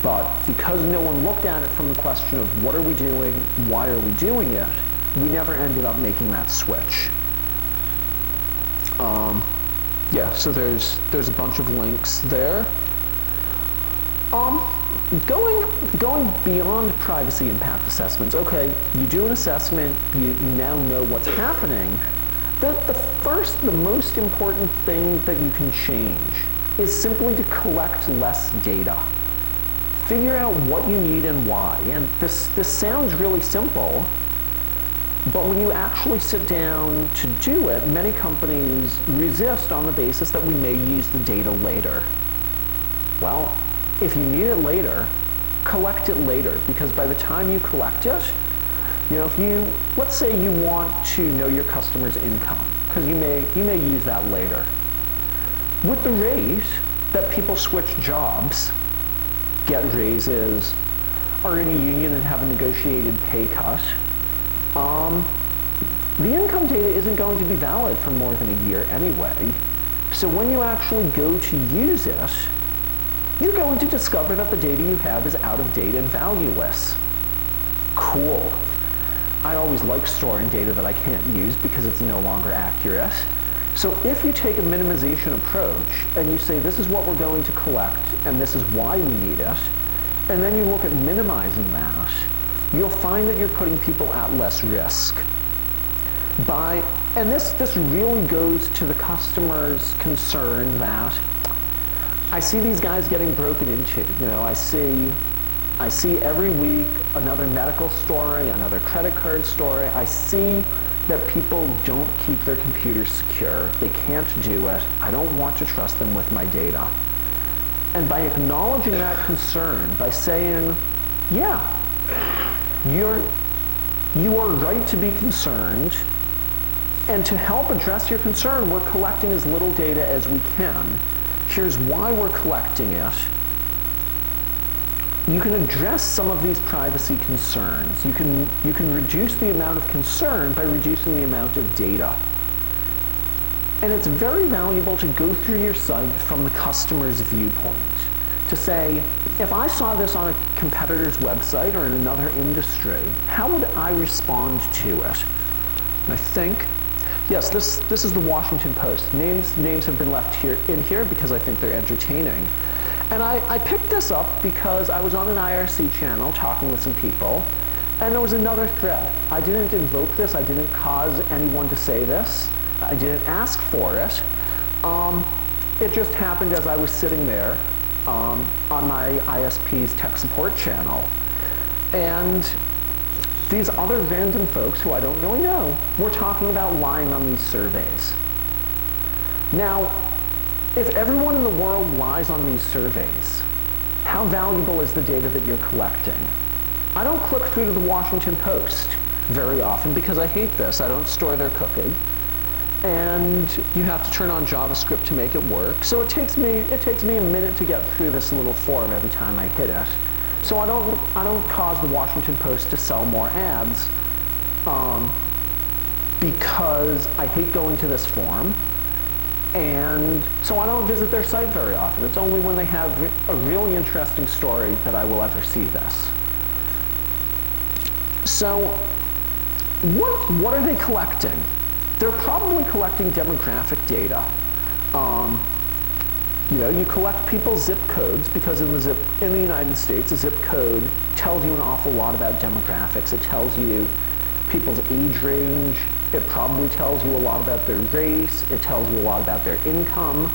But because no one looked at it from the question of what are we doing, why are we doing it, we never ended up making that switch. Yeah, so there's a bunch of links there. Going beyond privacy impact assessments, okay, you do an assessment, you now know what's happening. The most important thing that you can change is simply to collect less data. Figure out what you need and why. And this sounds really simple, but when you actually sit down to do it, many companies resist on the basis that we may use the data later. Well, if you need it later, collect it later, because by the time you collect it, let's say you want to know your customer's income, because you may use that later. With the rate that people switch jobs, get raises, are in a union and have a negotiated pay cut, the income data isn't going to be valid for more than a year anyway. So when you actually go to use it, you're going to discover that the data you have is out of date and valueless. Cool. I always like storing data that I can't use because it's no longer accurate. So if you take a minimization approach and you say, this is what we're going to collect and this is why we need it, and then you look at minimizing that, you'll find that you're putting people at less risk. And this really goes to the customer's concern that I see these guys getting broken into. I see every week another medical story, another credit card story. I see that people don't keep their computers secure. They can't do it. I don't want to trust them with my data. And by acknowledging that concern, by saying, yeah, you are right to be concerned, and to help address your concern, we're collecting as little data as we can. Here's why we're collecting it. You can address some of these privacy concerns. You can reduce the amount of concern by reducing the amount of data. And it's very valuable to go through your site from the customer's viewpoint. To say, if I saw this on a competitor's website or in another industry, how would I respond to it? And I think, yes, this is the Washington Post. Names have been left in here because I think they're entertaining. And I picked this up because I was on an IRC channel talking with some people, and there was another thread. I didn't invoke this. I didn't cause anyone to say this. I didn't ask for it. It just happened as I was sitting there on my ISP's tech support channel. And these other random folks who I don't really know were talking about lying on these surveys. Now, if everyone in the world lies on these surveys, how valuable is the data that you're collecting? I don't click through to the Washington Post very often because I hate this. I don't store their cookie. And you have to turn on JavaScript to make it work. So it takes me a minute to get through this little form every time I hit it. So I don't cause the Washington Post to sell more ads because I hate going to this form. And so I don't visit their site very often. It's only when they have a really interesting story that I will ever see this. So what are they collecting? They're probably collecting demographic data. You collect people's zip codes because in the United States, a zip code tells you an awful lot about demographics. It tells you people's age range. It probably tells you a lot about their race. It tells you a lot about their income.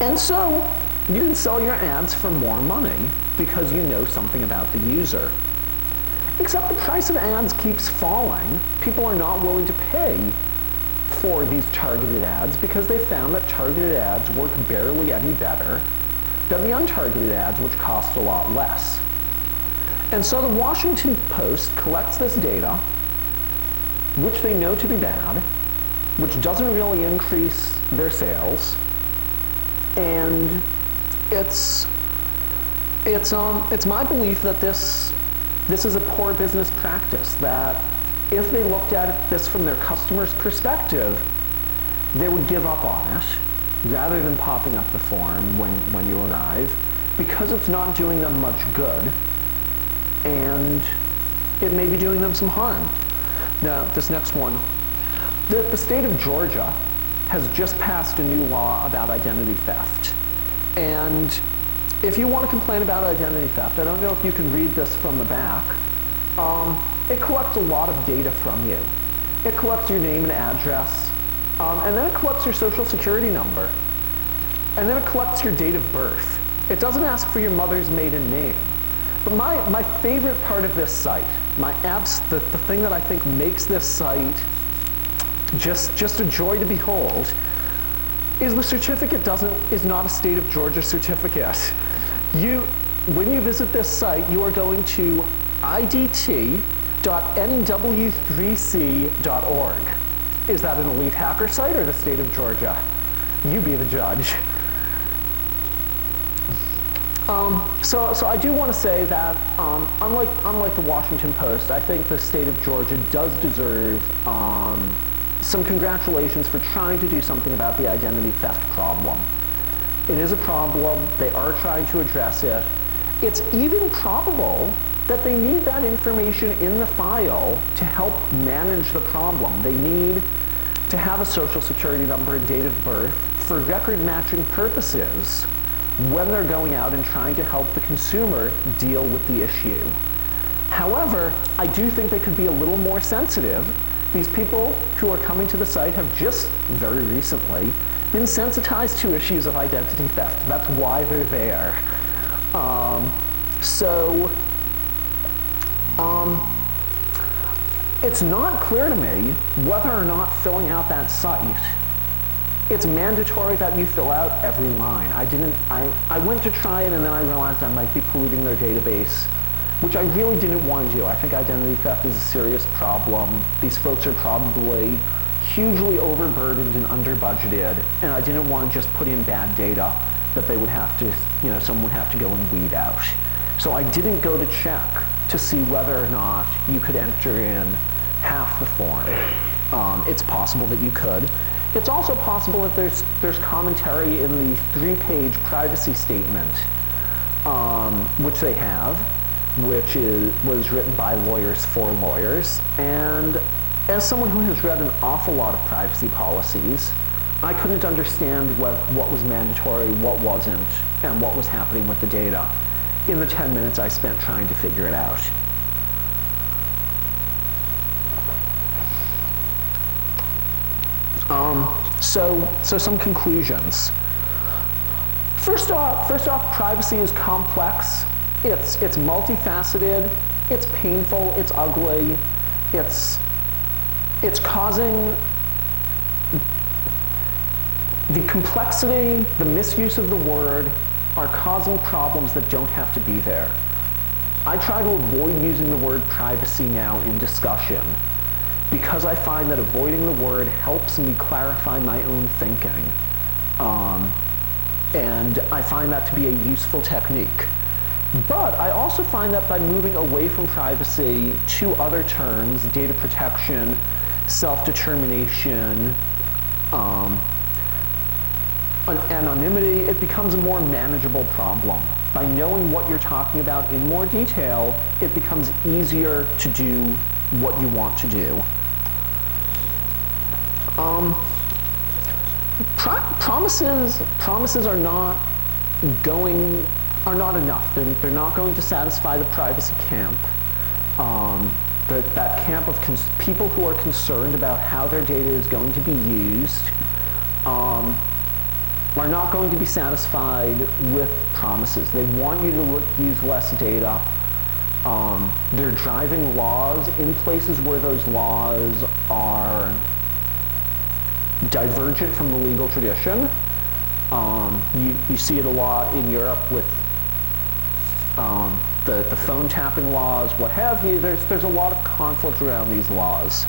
And so you can sell your ads for more money because you know something about the user. Except the price of ads keeps falling. People are not willing to pay for these targeted ads because they found that targeted ads work barely any better than the untargeted ads, which cost a lot less. And so the Washington Post collects this data, which they know to be bad, which doesn't really increase their sales, and it's my belief that this is a poor business practice, that if they looked at this from their customer's perspective, they would give up on it rather than popping up the form when you arrive, because it's not doing them much good, and it may be doing them some harm. Now, this next one. The state of Georgia has just passed a new law about identity theft. And if you want to complain about identity theft, I don't know if you can read this from the back, it collects a lot of data from you. It collects your name and address, and then it collects your social security number, and then it collects your date of birth. It doesn't ask for your mother's maiden name. But my favorite part of this site, the thing that I think makes this site just a joy to behold, is the certificate is not a state of Georgia certificate. When you visit this site, you are going to idt.nw3c.org. Is that an elite hacker site or the state of Georgia? You be the judge. So I do want to say that unlike the Washington Post, I think the state of Georgia does deserve some congratulations for trying to do something about the identity theft problem. It is a problem. They are trying to address it. It's even probable that they need that information in the file to help manage the problem. They need to have a social security number and date of birth for record matching purposes when they're going out and trying to help the consumer deal with the issue. However, I do think they could be a little more sensitive. These people who are coming to the site have just very recently been sensitized to issues of identity theft. That's why they're there. It's not clear to me whether or not filling out that site, it's mandatory that you fill out every line. I went to try it and then I realized I might be polluting their database, which I really didn't want to do. I think identity theft is a serious problem. These folks are probably hugely overburdened and under-budgeted, and I didn't want to just put in bad data that they would have to, someone would have to go and weed out. So I didn't go to check to see whether or not you could enter in half the form. It's possible that you could. It's also possible that there's commentary in the 3-page privacy statement, which they have, which was written by lawyers for lawyers. And as someone who has read an awful lot of privacy policies, I couldn't understand what was mandatory, what wasn't, and what was happening with the data in the 10 minutes I spent trying to figure it out. So some conclusions. First off, privacy is complex. It's multifaceted. It's painful. It's ugly. It's causing the complexity, the misuse of the word are causing problems that don't have to be there. I try to avoid using the word privacy now in discussion because I find that avoiding the word helps me clarify my own thinking. And I find that to be a useful technique. But I also find that by moving away from privacy to other terms, data protection, self-determination, anonymity, it becomes a more manageable problem. By knowing what you're talking about in more detail, it becomes easier to do what you want to do. Promises are not enough. They're not going to satisfy the privacy camp. That camp of people who are concerned about how their data is going to be used are not going to be satisfied with promises. They want you to use less data. They're driving laws in places where those laws are divergent from the legal tradition. You see it a lot in Europe with the phone tapping laws, what have you. There's a lot of conflict around these laws.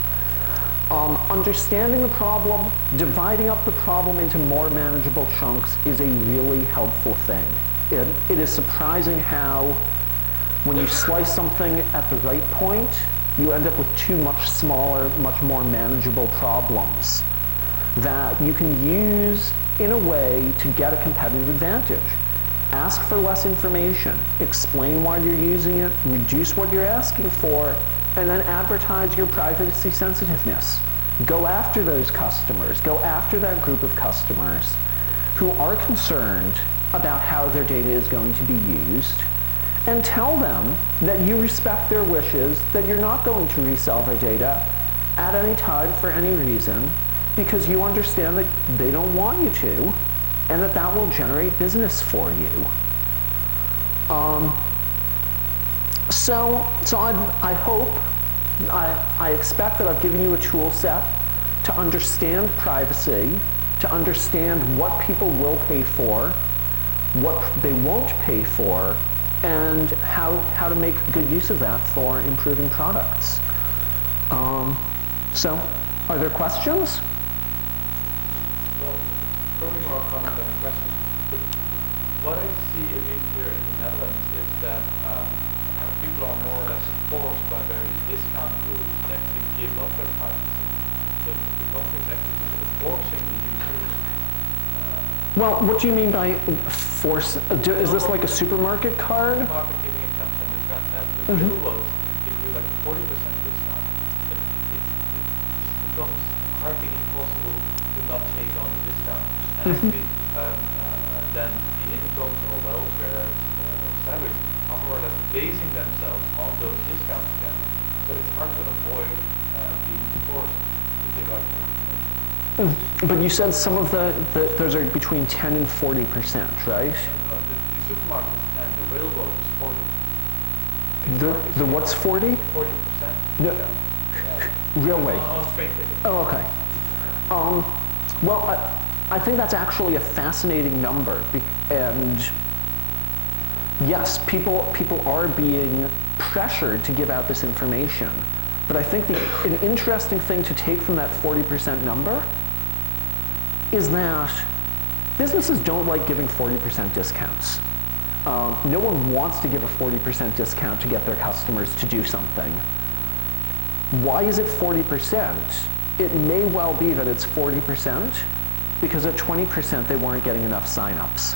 Understanding the problem, dividing up the problem into more manageable chunks is a really helpful thing. It is surprising how, when you slice something at the right point, you end up with two much smaller, much more manageable problems that you can use in a way to get a competitive advantage. Ask for less information, explain why you're using it, reduce what you're asking for, and then advertise your privacy sensitiveness. Go after those customers, go after that group of customers who are concerned about how their data is going to be used, and tell them that you respect their wishes, that you're not going to resell their data at any time for any reason, because you understand that they don't want you to, and that will generate business for you. So I hope, I expect that I've given you a tool set to understand privacy, to understand what people will pay for, what they won't pay for, and how to make good use of that for improving products. So, are there questions? Well, probably more a comment than a question. But what I see, at least here in the Netherlands, is that people are more or less forced by various discount groups to actually give up their privacy. So the company is actually forcing the users. Well, what do you mean by force? Is this like a supermarket card? Supermarket giving a 10% discount, and the real ones give you like a 40% discount. It just becomes hardly impossible to not take on the discount. And actually, then the incomes or welfare or salaries are more or less basing themselves on those discounts again. So it's hard to avoid being forced to give out your information. But you said some of those are between 10 and 40%, right? The supermarket is 10, the railroad is 40. The what's 40? 40%. No. Yeah. Railway. On train tickets. Oh, okay. Well, I think that's actually a fascinating number, and yes, people are being pressured to give out this information. But I think an interesting thing to take from that 40% number is that businesses don't like giving 40% discounts. No one wants to give a 40% discount to get their customers to do something. Why is it 40%? It may well be that it's 40% because at 20% they weren't getting enough signups.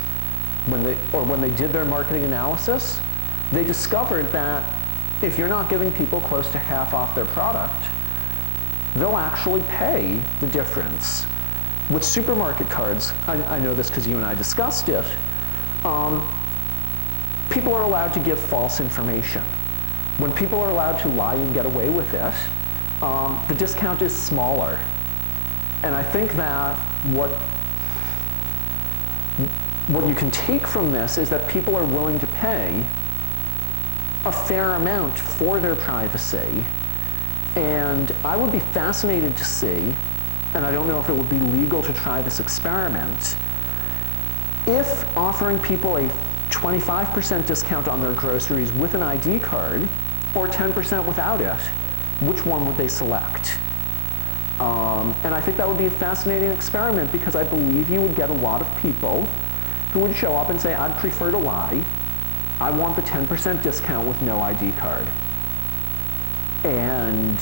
When they did their marketing analysis, they discovered that if you're not giving people close to half off their product, they'll actually pay the difference. With supermarket cards, I know this because you and I discussed it, people are allowed to give false information. When people are allowed to lie and get away with it, the discount is smaller. And I think that what you can take from this is that people are willing to pay a fair amount for their privacy. And I would be fascinated to see, and I don't know if it would be legal to try this experiment, if offering people a 25% discount on their groceries with an ID card or 10% without it, which one would they select? And I think that would be a fascinating experiment because I believe you would get a lot of people who would show up and say, I'd prefer to lie. I want the 10% discount with no ID card. And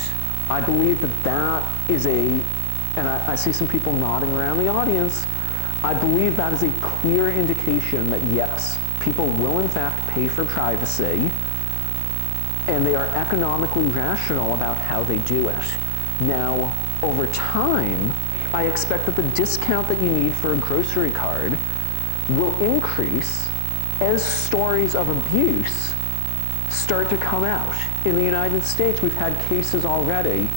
I believe that is and I see some people nodding around the audience, I believe that is a clear indication that yes, people will in fact pay for privacy, and they are economically rational about how they do it. Now, over time, I expect that the discount that you need for a grocery card will increase as stories of abuse start to come out. In the United States, we've had cases already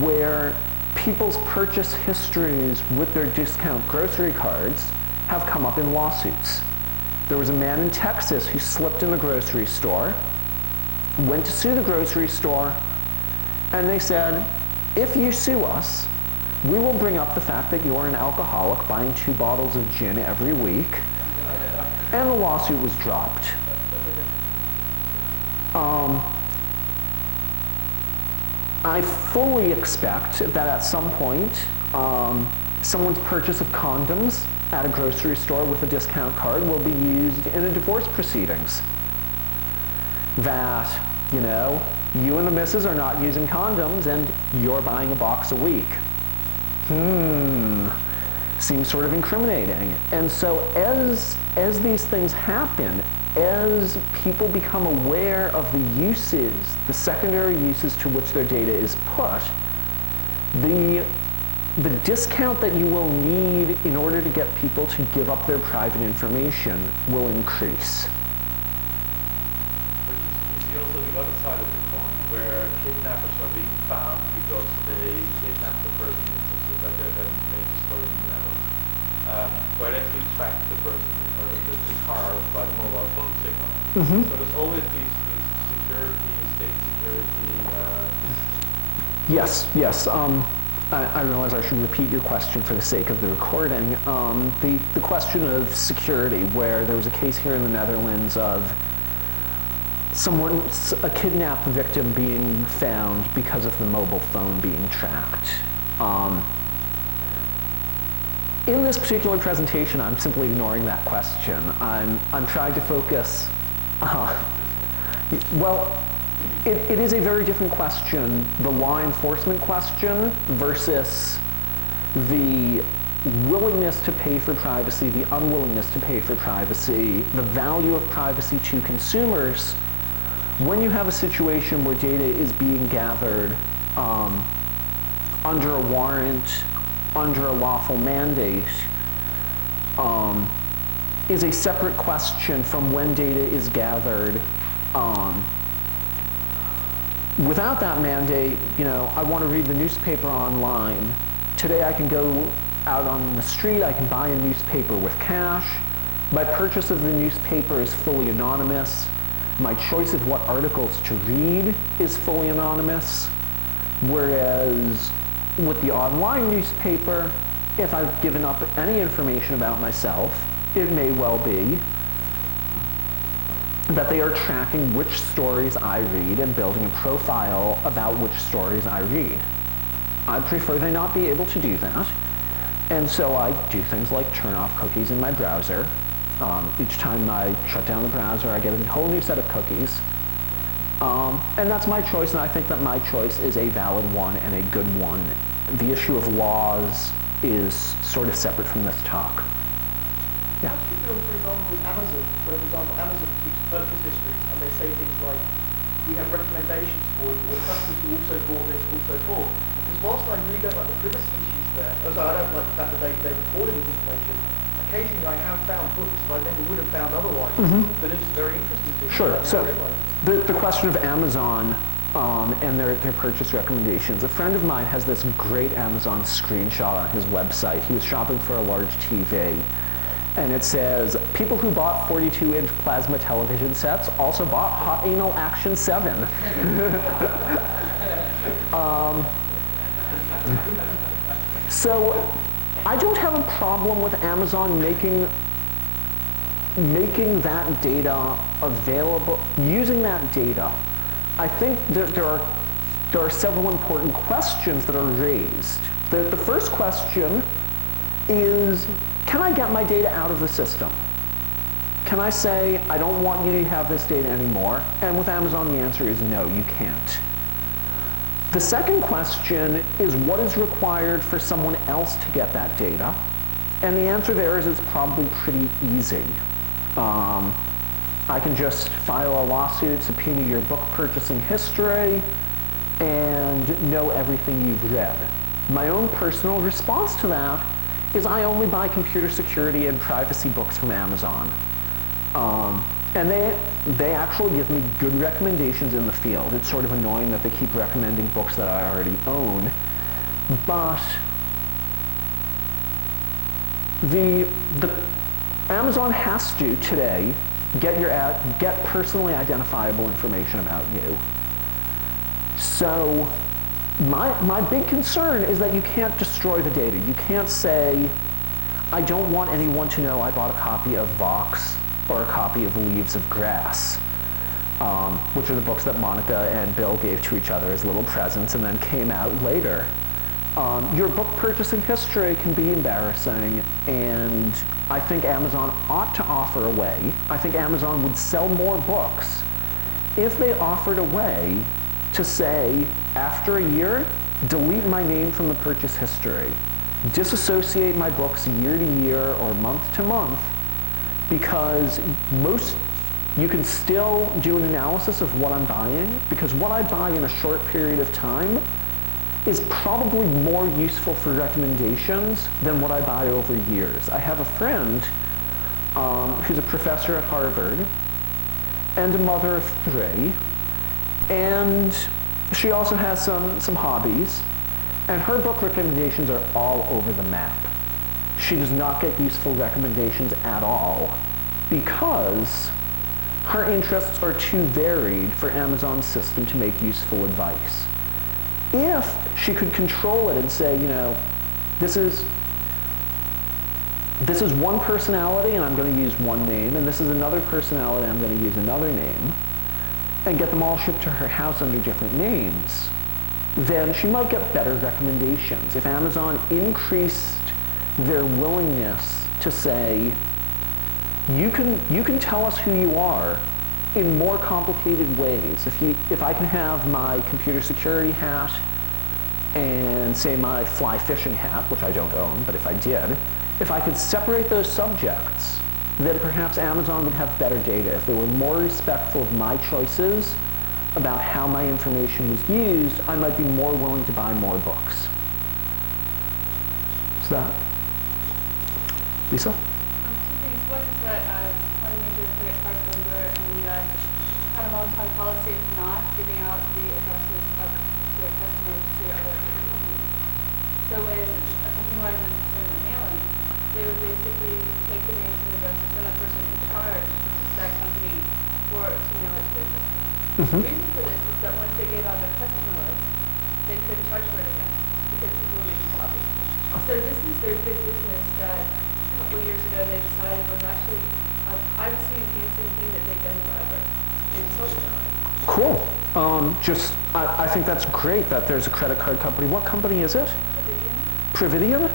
where people's purchase histories with their discount grocery cards have come up in lawsuits. There was a man in Texas who slipped in the grocery store, went to sue the grocery store, and they said, if you sue us, we will bring up the fact that you're an alcoholic buying 2 bottles of gin every week, and the lawsuit was dropped. I fully expect that at some point, someone's purchase of condoms at a grocery store with a discount card will be used in a divorce proceedings. That, you know, you and the missus are not using condoms and you're buying a box a week. Seems sort of incriminating. And so as these things happen, as people become aware of the uses, the secondary uses to which their data is put, the discount that you will need in order to get people to give up their private information will increase. But you see also the other side of the coin, where kidnappers are being found because they kidnapped the person. This is like a major story in the Netherlands, where they actually tracked the person or the car by the mobile phone signal. So there's always these security, state security. Yes. I realize I should repeat your question for the sake of the recording. The question of security, where there was a case here in the Netherlands of a kidnapped victim being found because of the mobile phone being tracked. In this particular presentation, I'm simply ignoring that question. I'm trying to focus, well, it is a very different question, the law enforcement question versus the willingness to pay for privacy, the unwillingness to pay for privacy, the value of privacy to consumers when you have a situation where data is being gathered under a warrant, under a lawful mandate, is a separate question from when data is gathered without that mandate. You know, I want to read the newspaper online. Today I can go out on the street, I can buy a newspaper with cash. My purchase of the newspaper is fully anonymous. My choice of what articles to read is fully anonymous. Whereas with the online newspaper, if I've given up any information about myself, it may well be that they are tracking which stories I read and building a profile about which stories I read. I'd prefer they not be able to do that. And so I do things like turn off cookies in my browser. Each time I shut down the browser, I get a whole new set of cookies. And that's my choice, and I think that my choice is a valid one and a good one. The issue of laws is sort of separate from this talk. Yeah. How do you feel, for example, with Amazon, where, for example, Amazon keeps purchase histories and they say things like, we have recommendations for you, or customers who also bought this, also bought. Because whilst I really don't like the privacy issues there, also I don't like the fact that they're recording this information, occasionally I have found books that I never would have found otherwise, that are just very interesting to me. Sure. So the question of Amazon and their purchase recommendations. A friend of mine has this great Amazon screenshot on his website. He was shopping for a large TV. And it says, people who bought 42-inch plasma television sets also bought Hot Anal Action 7. So I don't have a problem with Amazon making that data available, using that data. I think that there are several important questions that are raised. The first question is, can I get my data out of the system? Can I say, I don't want you to have this data anymore? And with Amazon, the answer is no, you can't. The second question is, what is required for someone else to get that data? And the answer there is it's probably pretty easy. I can just file a lawsuit, subpoena your book purchasing history, and know everything you've read. My own personal response to that is I only buy computer security and privacy books from Amazon. And they actually give me good recommendations in the field. It's sort of annoying that they keep recommending books that I already own. But the Amazon has to, today, get personally identifiable information about you. So My big concern is that you can't destroy the data. You can't say, I don't want anyone to know I bought a copy of Vox or a copy of Leaves of Grass, which are the books that Monica and Bill gave to each other as little presents and then came out later. Your book purchasing history can be embarrassing, and I think Amazon ought to offer a way. I think Amazon would sell more books if they offered a way to say, after a year, delete my name from the purchase history. Disassociate my books year to year or month to month, because you can still do an analysis of what I'm buying, because what I buy in a short period of time is probably more useful for recommendations than what I buy over years. I have a friend who's a professor at Harvard and a mother of 3, and she also has some hobbies, and her book recommendations are all over the map. She does not get useful recommendations at all because her interests are too varied for Amazon's system to make useful advice. If she could control it and say, you know, this is one personality and I'm going to use one name, and this is another personality and I'm going to use another name, and get them all shipped to her house under different names, then she might get better recommendations. If Amazon increased their willingness to say, you can tell us who you are in more complicated ways. If I can have my computer security hat and say my fly fishing hat, which I don't own, but if I did, if I could separate those subjects, then perhaps Amazon would have better data. If they were more respectful of my choices about how my information was used, I might be more willing to buy more books. Is that? Lisa? Two things. One is that one major credit card vendor in the U.S. had a long-time policy of not giving out the addresses of their customers to other companies. So when a company wanted to send a mailing, they would basically take the names and addresses from the person in charge of that company to mail it to their customer. The reason for this is that once they gave out their customer list, they couldn't charge for it again because people were making copies. So this is their good business that a couple of years ago they decided was actually a privacy-enhancing thing that they've done forever. And sold it that way. Cool. I think that's great that there's a credit card company. What company is it? Providian?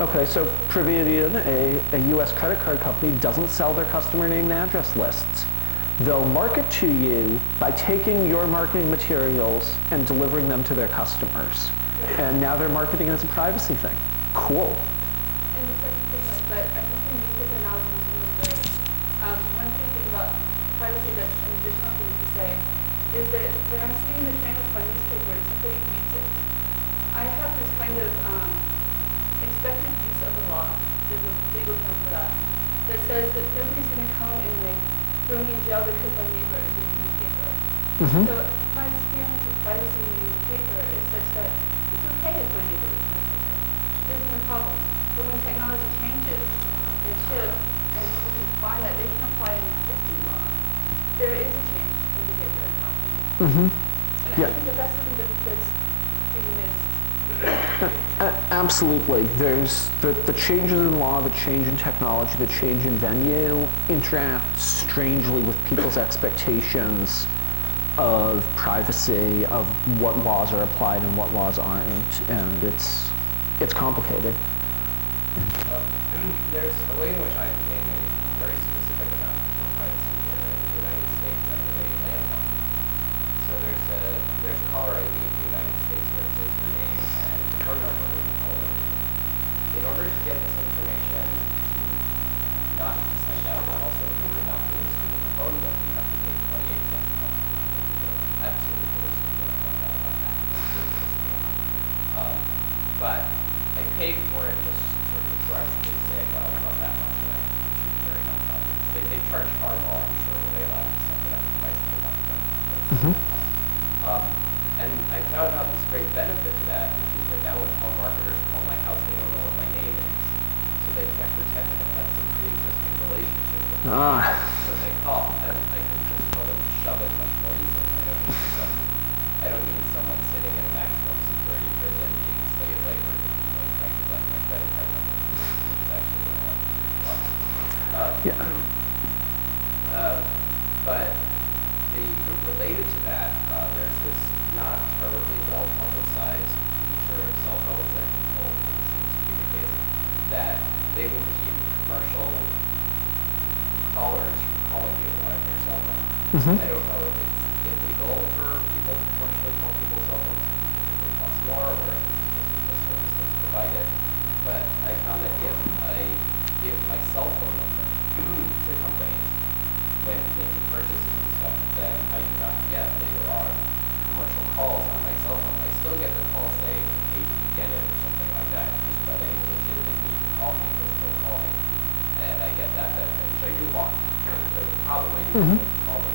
Okay, so Providian, a US credit card company, doesn't sell their customer name and address lists. They'll market to you by taking your marketing materials and delivering them to their customers. And now they're marketing it as a privacy thing. Cool. And the second thing is that I think your newspaper analogy is really great. One thing to think about privacy that's an additional thing to say is that when I'm sitting in the train with my newspaper and somebody reads it, I have this kind of expected use of the law, there's a legal term for that, that says that nobody's going to come and throw me in jail because my neighbor is reading my paper. So my experience with privacy in reading the paper is such that it's okay if my neighbor reads my paper. There's no problem. But when technology changes and shifts and people can find that they can apply an existing law, there is a change in behavior and happening. And I think that that's something that's being missed. Absolutely. There's the changes in law, the change in technology, the change in venue interact strangely with people's expectations of privacy, of what laws are applied and what laws aren't, and it's complicated. There's a way in which I became a very specific amount for privacy here in the United States. I have a landmark. So there's caller ID in the United States where it says your name and phone number with the caller. In order to get this information to not be sent out, but also if you're not being listed in the phone book, you have to pay 28 cents a month. Absolutely ballistic when I found out about that. But I paid for it just sort of gradually saying, well, not that much, and I should care enough about this. They charge far more, I'm sure, when they allow me to set whatever price they want. And I found out this great benefit to that, which is that now when telemarketers call my house, they don't know what my name is. So they can't pretend to have had some pre-existing relationship with me. When they call, and I can just tell them to shove it much more easily. I don't need someone sitting in a maximum security Yeah. But related to that, there's this not terribly well publicized feature of cell phones that people seems to be the case, that they will keep commercial callers from calling you on your cell phone. I don't know if it's illegal for people to commercially call people's cell phones because it typically costs more, or if this is just a service that's provided. But I found that if I give my cell phone number to companies when making purchases and stuff, then I do not get later on commercial calls on my cell phone. I still get the call saying, hey, did you get it, or something like that. Just about any legitimate need to call me, they'll still call me. And I get that benefit, which I do want. There's a problem, I do want them to call me.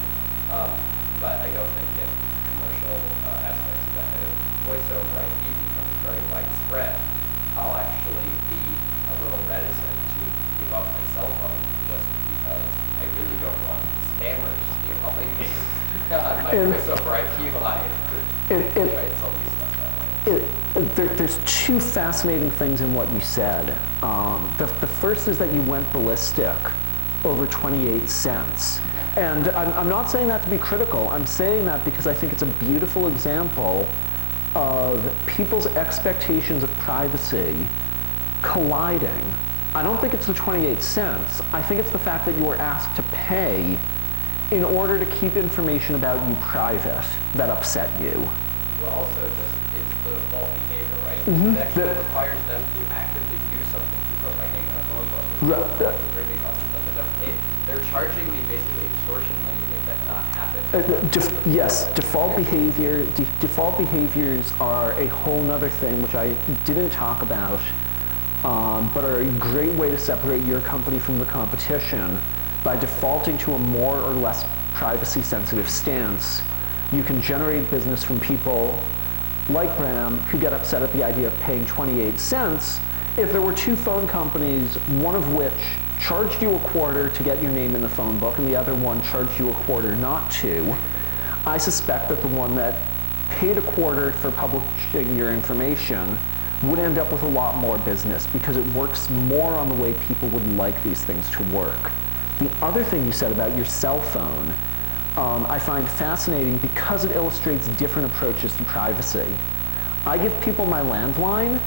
But I don't then get the commercial aspects of that. And if voice over IP becomes very widespread, I'll actually be a little reticent to give up my cell phone just because I really don't want spammers to be calling me on my voice over IP line to try and sell me stuff that way. There's two fascinating things in what you said. The first is that you went ballistic over 28 cents. And I'm not saying that to be critical. I'm saying that because I think it's a beautiful example of people's expectations of privacy colliding. I don't think it's the 28 cents. I think it's the fact that you were asked to pay in order to keep information about you private that upset you. Well, also just, it's the default behavior, right? It actually requires them to actively do something to put my name in a phone book. Ringing costs and such. They're charging me basically extortion money to make that not happen. Yes, default behavior. Default behaviors are a whole nother thing, which I didn't talk about, but are a great way to separate your company from the competition. By defaulting to a more or less privacy-sensitive stance, you can generate business from people like Bram who get upset at the idea of paying 28 cents. If there were two phone companies, one of which charged you a quarter to get your name in the phone book and the other one charged you a quarter not to, I suspect that the one that paid a quarter for publishing your information would end up with a lot more business because it works more on the way people would like these things to work. The other thing you said about your cell phone, I find fascinating because it illustrates different approaches to privacy. I give people my landline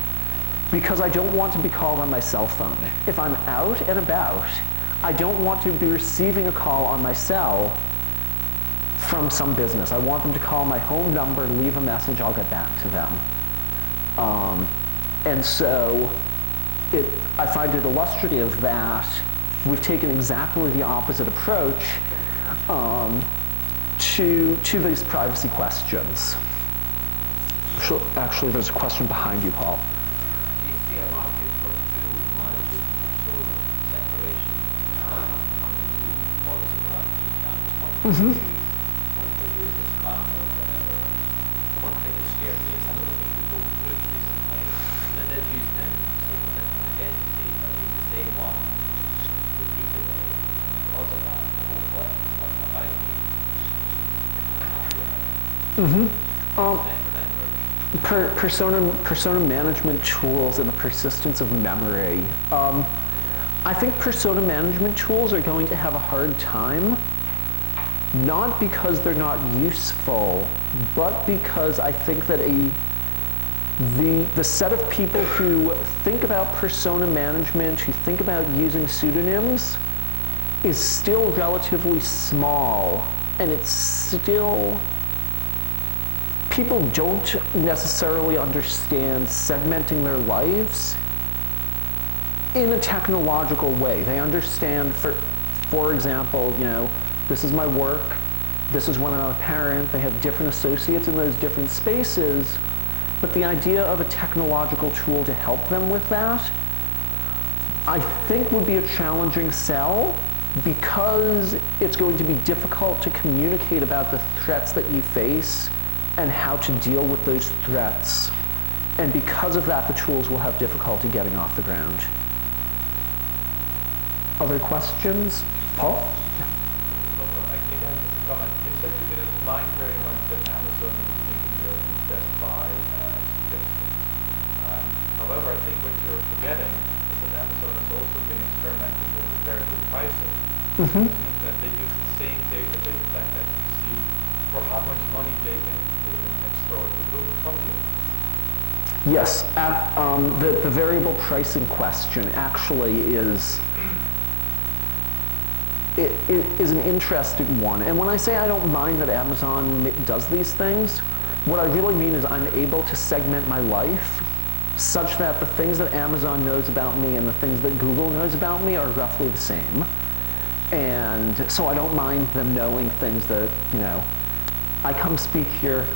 because I don't want to be called on my cell phone. If I'm out and about, I don't want to be receiving a call on my cell from some business. I want them to call my home number, leave a message, I'll get back to them. And so I find it illustrative that we've taken exactly the opposite approach to these privacy questions. Actually, there's a question behind you, Paul. Do you see a market for two managed persona separation on two points of IP channels? One for use as spam or whatever. One thing that scares me is some of the things people group recently, they did use them sort of different identity, but use the same one repeatedly. Because of that, the whole collection is not about me. Persona management tools and the persistence of memory. I think persona management tools are going to have a hard time, not because they're not useful, but because I think that the set of people who think about persona management, who think about using pseudonyms, is still relatively small, and it's still, people don't necessarily understand segmenting their lives in a technological way. They understand, for example, this is my work, this is when I'm a parent, they have different associates in those different spaces, but the idea of a technological tool to help them with that, I think would be a challenging sell, because it's going to be difficult to communicate about the threats that you face and how to deal with those threats. And because of that, the tools will have difficulty getting off the ground. Other questions? Paul? Again, just a comment. You said you didn't mind very much that Amazon was leaving your Best Buy suggestions. However, I think what you're forgetting is that Amazon has also been experimenting with very good pricing, which means that they use the same data they collect that you see for how much money they can extort from you. Yes, the variable pricing question actually is an interesting one. And when I say I don't mind that Amazon does these things, what I really mean is I'm able to segment my life such that the things that Amazon knows about me and the things that Google knows about me are roughly the same. And so I don't mind them knowing things that, you know, I come speak here.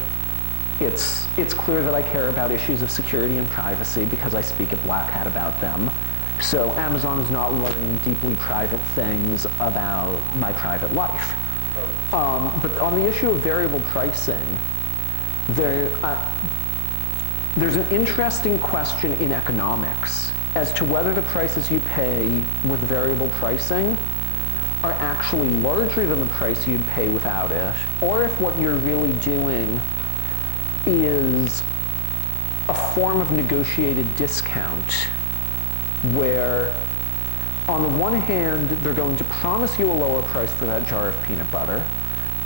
It's clear that I care about issues of security and privacy because I speak at Black Hat about them. So Amazon is not learning deeply private things about my private life. But on the issue of variable pricing, there's an interesting question in economics as to whether the prices you pay with variable pricing are actually larger than the price you'd pay without it, or if what you're really doing is a form of negotiated discount where, on the one hand, they're going to promise you a lower price for that jar of peanut butter.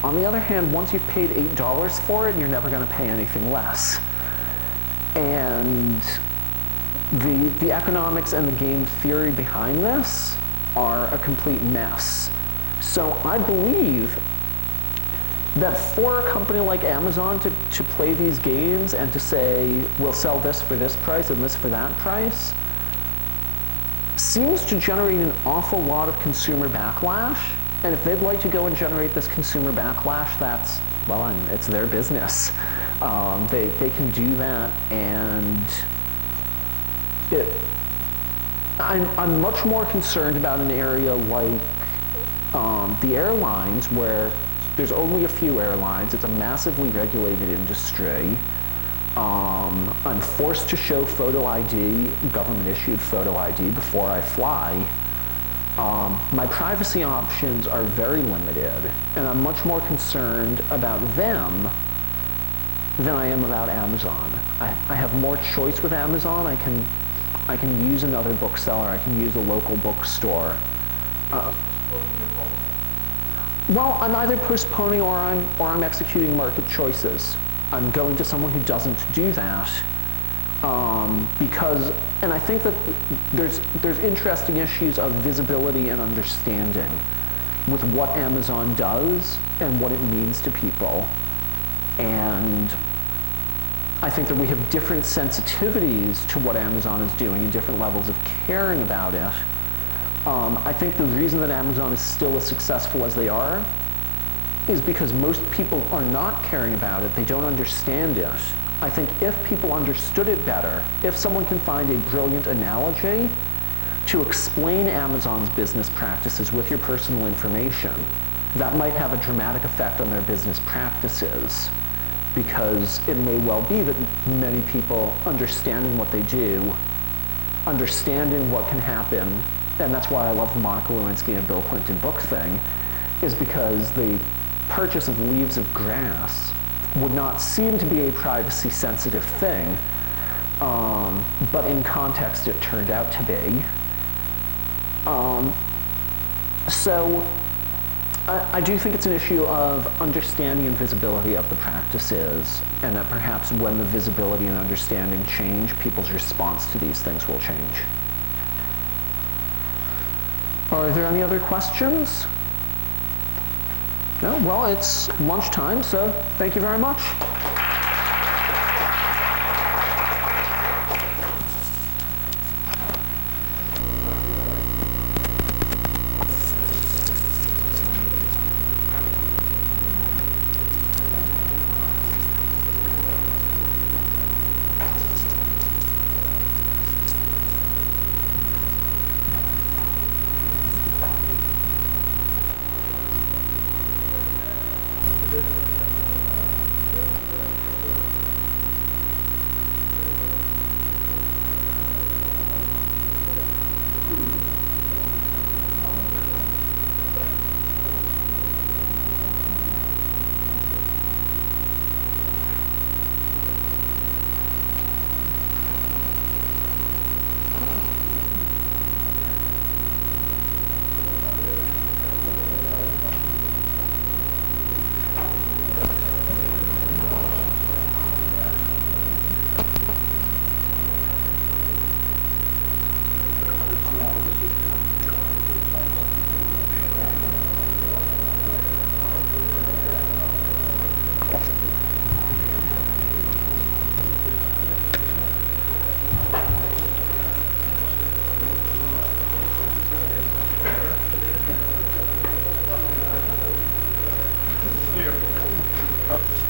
On the other hand, once you've paid $8 for it, you're never going to pay anything less. And the economics and the game theory behind this are a complete mess. So I believe that for a company like Amazon to play these games and to say, we'll sell this for this price and this for that price, seems to generate an awful lot of consumer backlash. And if they'd like to go and generate this consumer backlash, that's, well, it's their business. They can do that, and I'm much more concerned about an area like the airlines, where there's only a few airlines. It's a massively regulated industry. I'm forced to show photo ID, government-issued photo ID, before I fly. My privacy options are very limited, and I'm much more concerned about them than I am about Amazon. I have more choice with Amazon. I can use another bookseller. I can use a local bookstore. Well, I'm either postponing or I'm executing market choices. I'm going to someone who doesn't do that because, and I think that there's interesting issues of visibility and understanding with what Amazon does and what it means to people. And I think that we have different sensitivities to what Amazon is doing and different levels of caring about it. I think the reason that Amazon is still as successful as they are is because most people are not caring about it. They don't understand it. I think if people understood it better, if someone can find a brilliant analogy to explain Amazon's business practices with your personal information, that might have a dramatic effect on their business practices, because it may well be that many people understanding what they do, understanding what can happen, and that's why I love the Monica Lewinsky and Bill Clinton book thing, is because the purchase of leaves of grass would not seem to be a privacy-sensitive thing, but in context it turned out to be. So I do think it's an issue of understanding and visibility of the practices, and that perhaps when the visibility and understanding change, people's response to these things will change. Are there any other questions? No? Well, it's lunchtime, so thank you very much.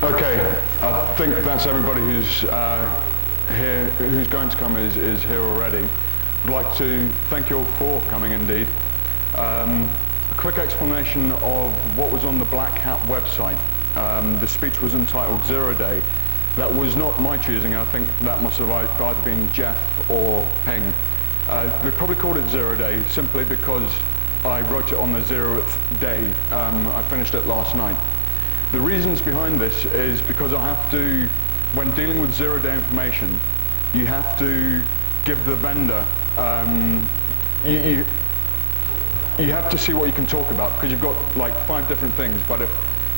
Okay, I think that's everybody who's here, who's going to come is here already. I'd like to thank you all for coming indeed. A quick explanation of what was on the Black Hat website. The speech was entitled 0 Day. That was not my choosing. I think that must have either been Jeff or Ping. They probably called it 0 Day simply because I wrote it on the 0th day. I finished it last night. The reasons behind this is because I have to, when dealing with 0 day information, you have to give the vendor, you have to see what you can talk about, because you've got like 5 different things, but if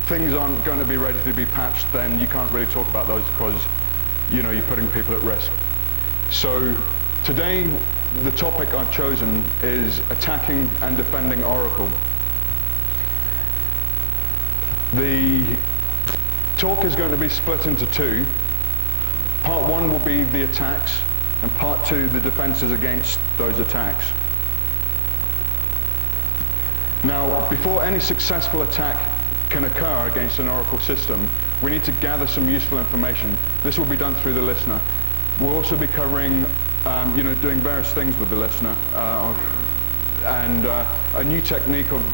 things aren't going to be ready to be patched, then you can't really talk about those because, you know, you're putting people at risk. So today, the topic I've chosen is attacking and defending Oracle. The talk is going to be split into 2. Part 1 will be the attacks, and part 2 the defenses against those attacks. Now, before any successful attack can occur against an Oracle system, we need to gather some useful information. This will be done through the listener. We'll also be covering, you know, doing various things with the listener, and a new technique of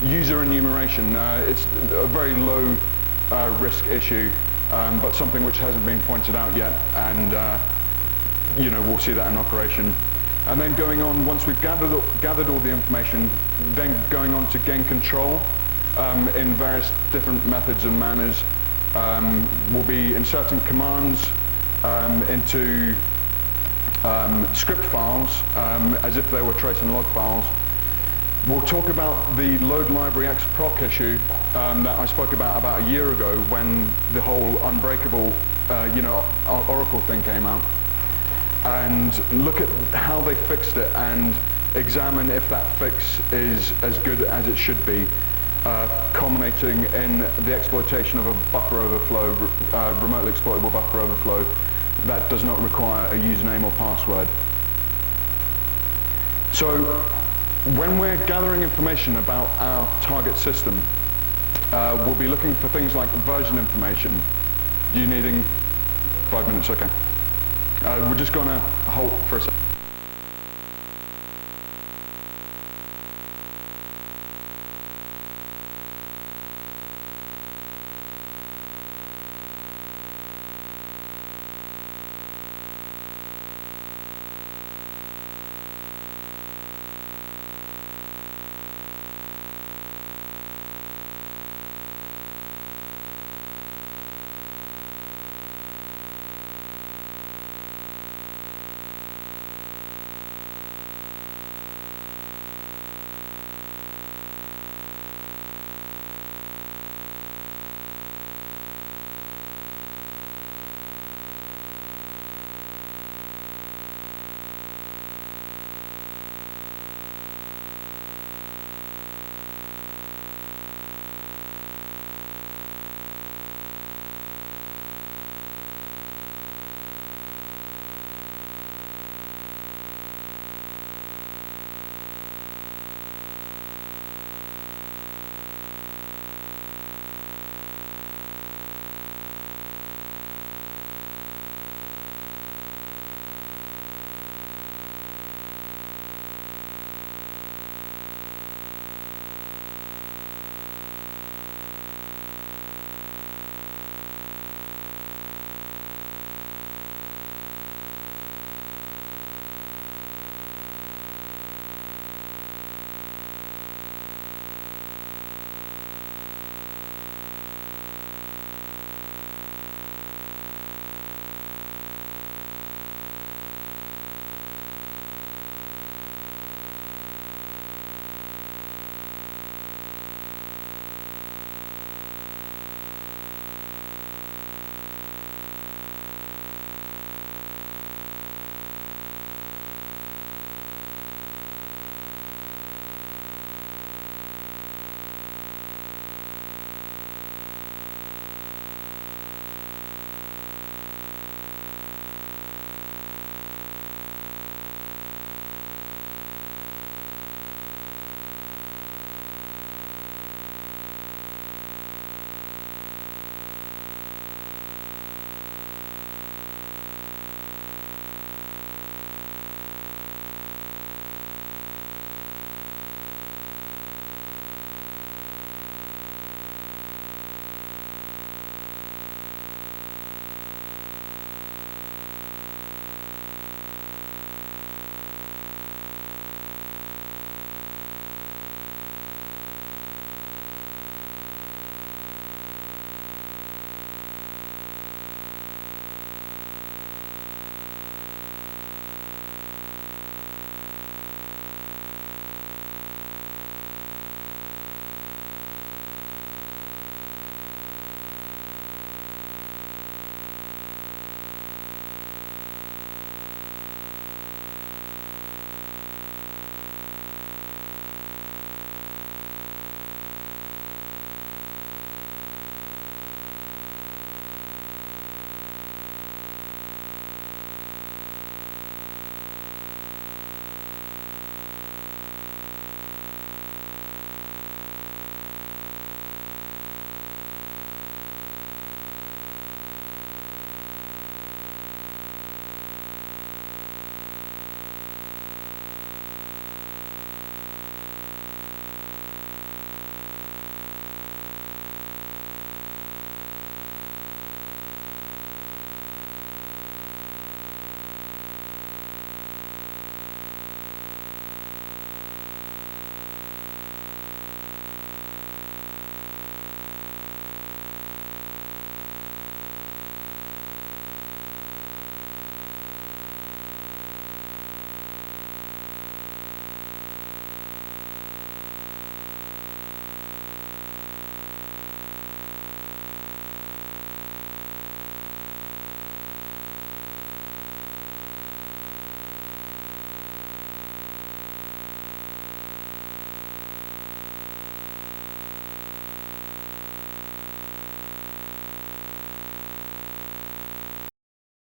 user enumeration. It's a very low risk issue, but something which hasn't been pointed out yet, and you know, we'll see that in operation. And then going on, once we've gathered all the information, then going on to gain control in various different methods and manners. We'll be inserting commands into script files as if they were trace and log files. We'll talk about the load library xproc issue that I spoke about a year ago when the whole unbreakable you know, Oracle thing came out, and look at how they fixed it and examine if that fix is as good as it should be, culminating in the exploitation of a buffer overflow, remotely exploitable buffer overflow that does not require a username or password. So when we're gathering information about our target system, we'll be looking for things like version information. You needing 5 minutes? Okay. We're just going to halt for a second.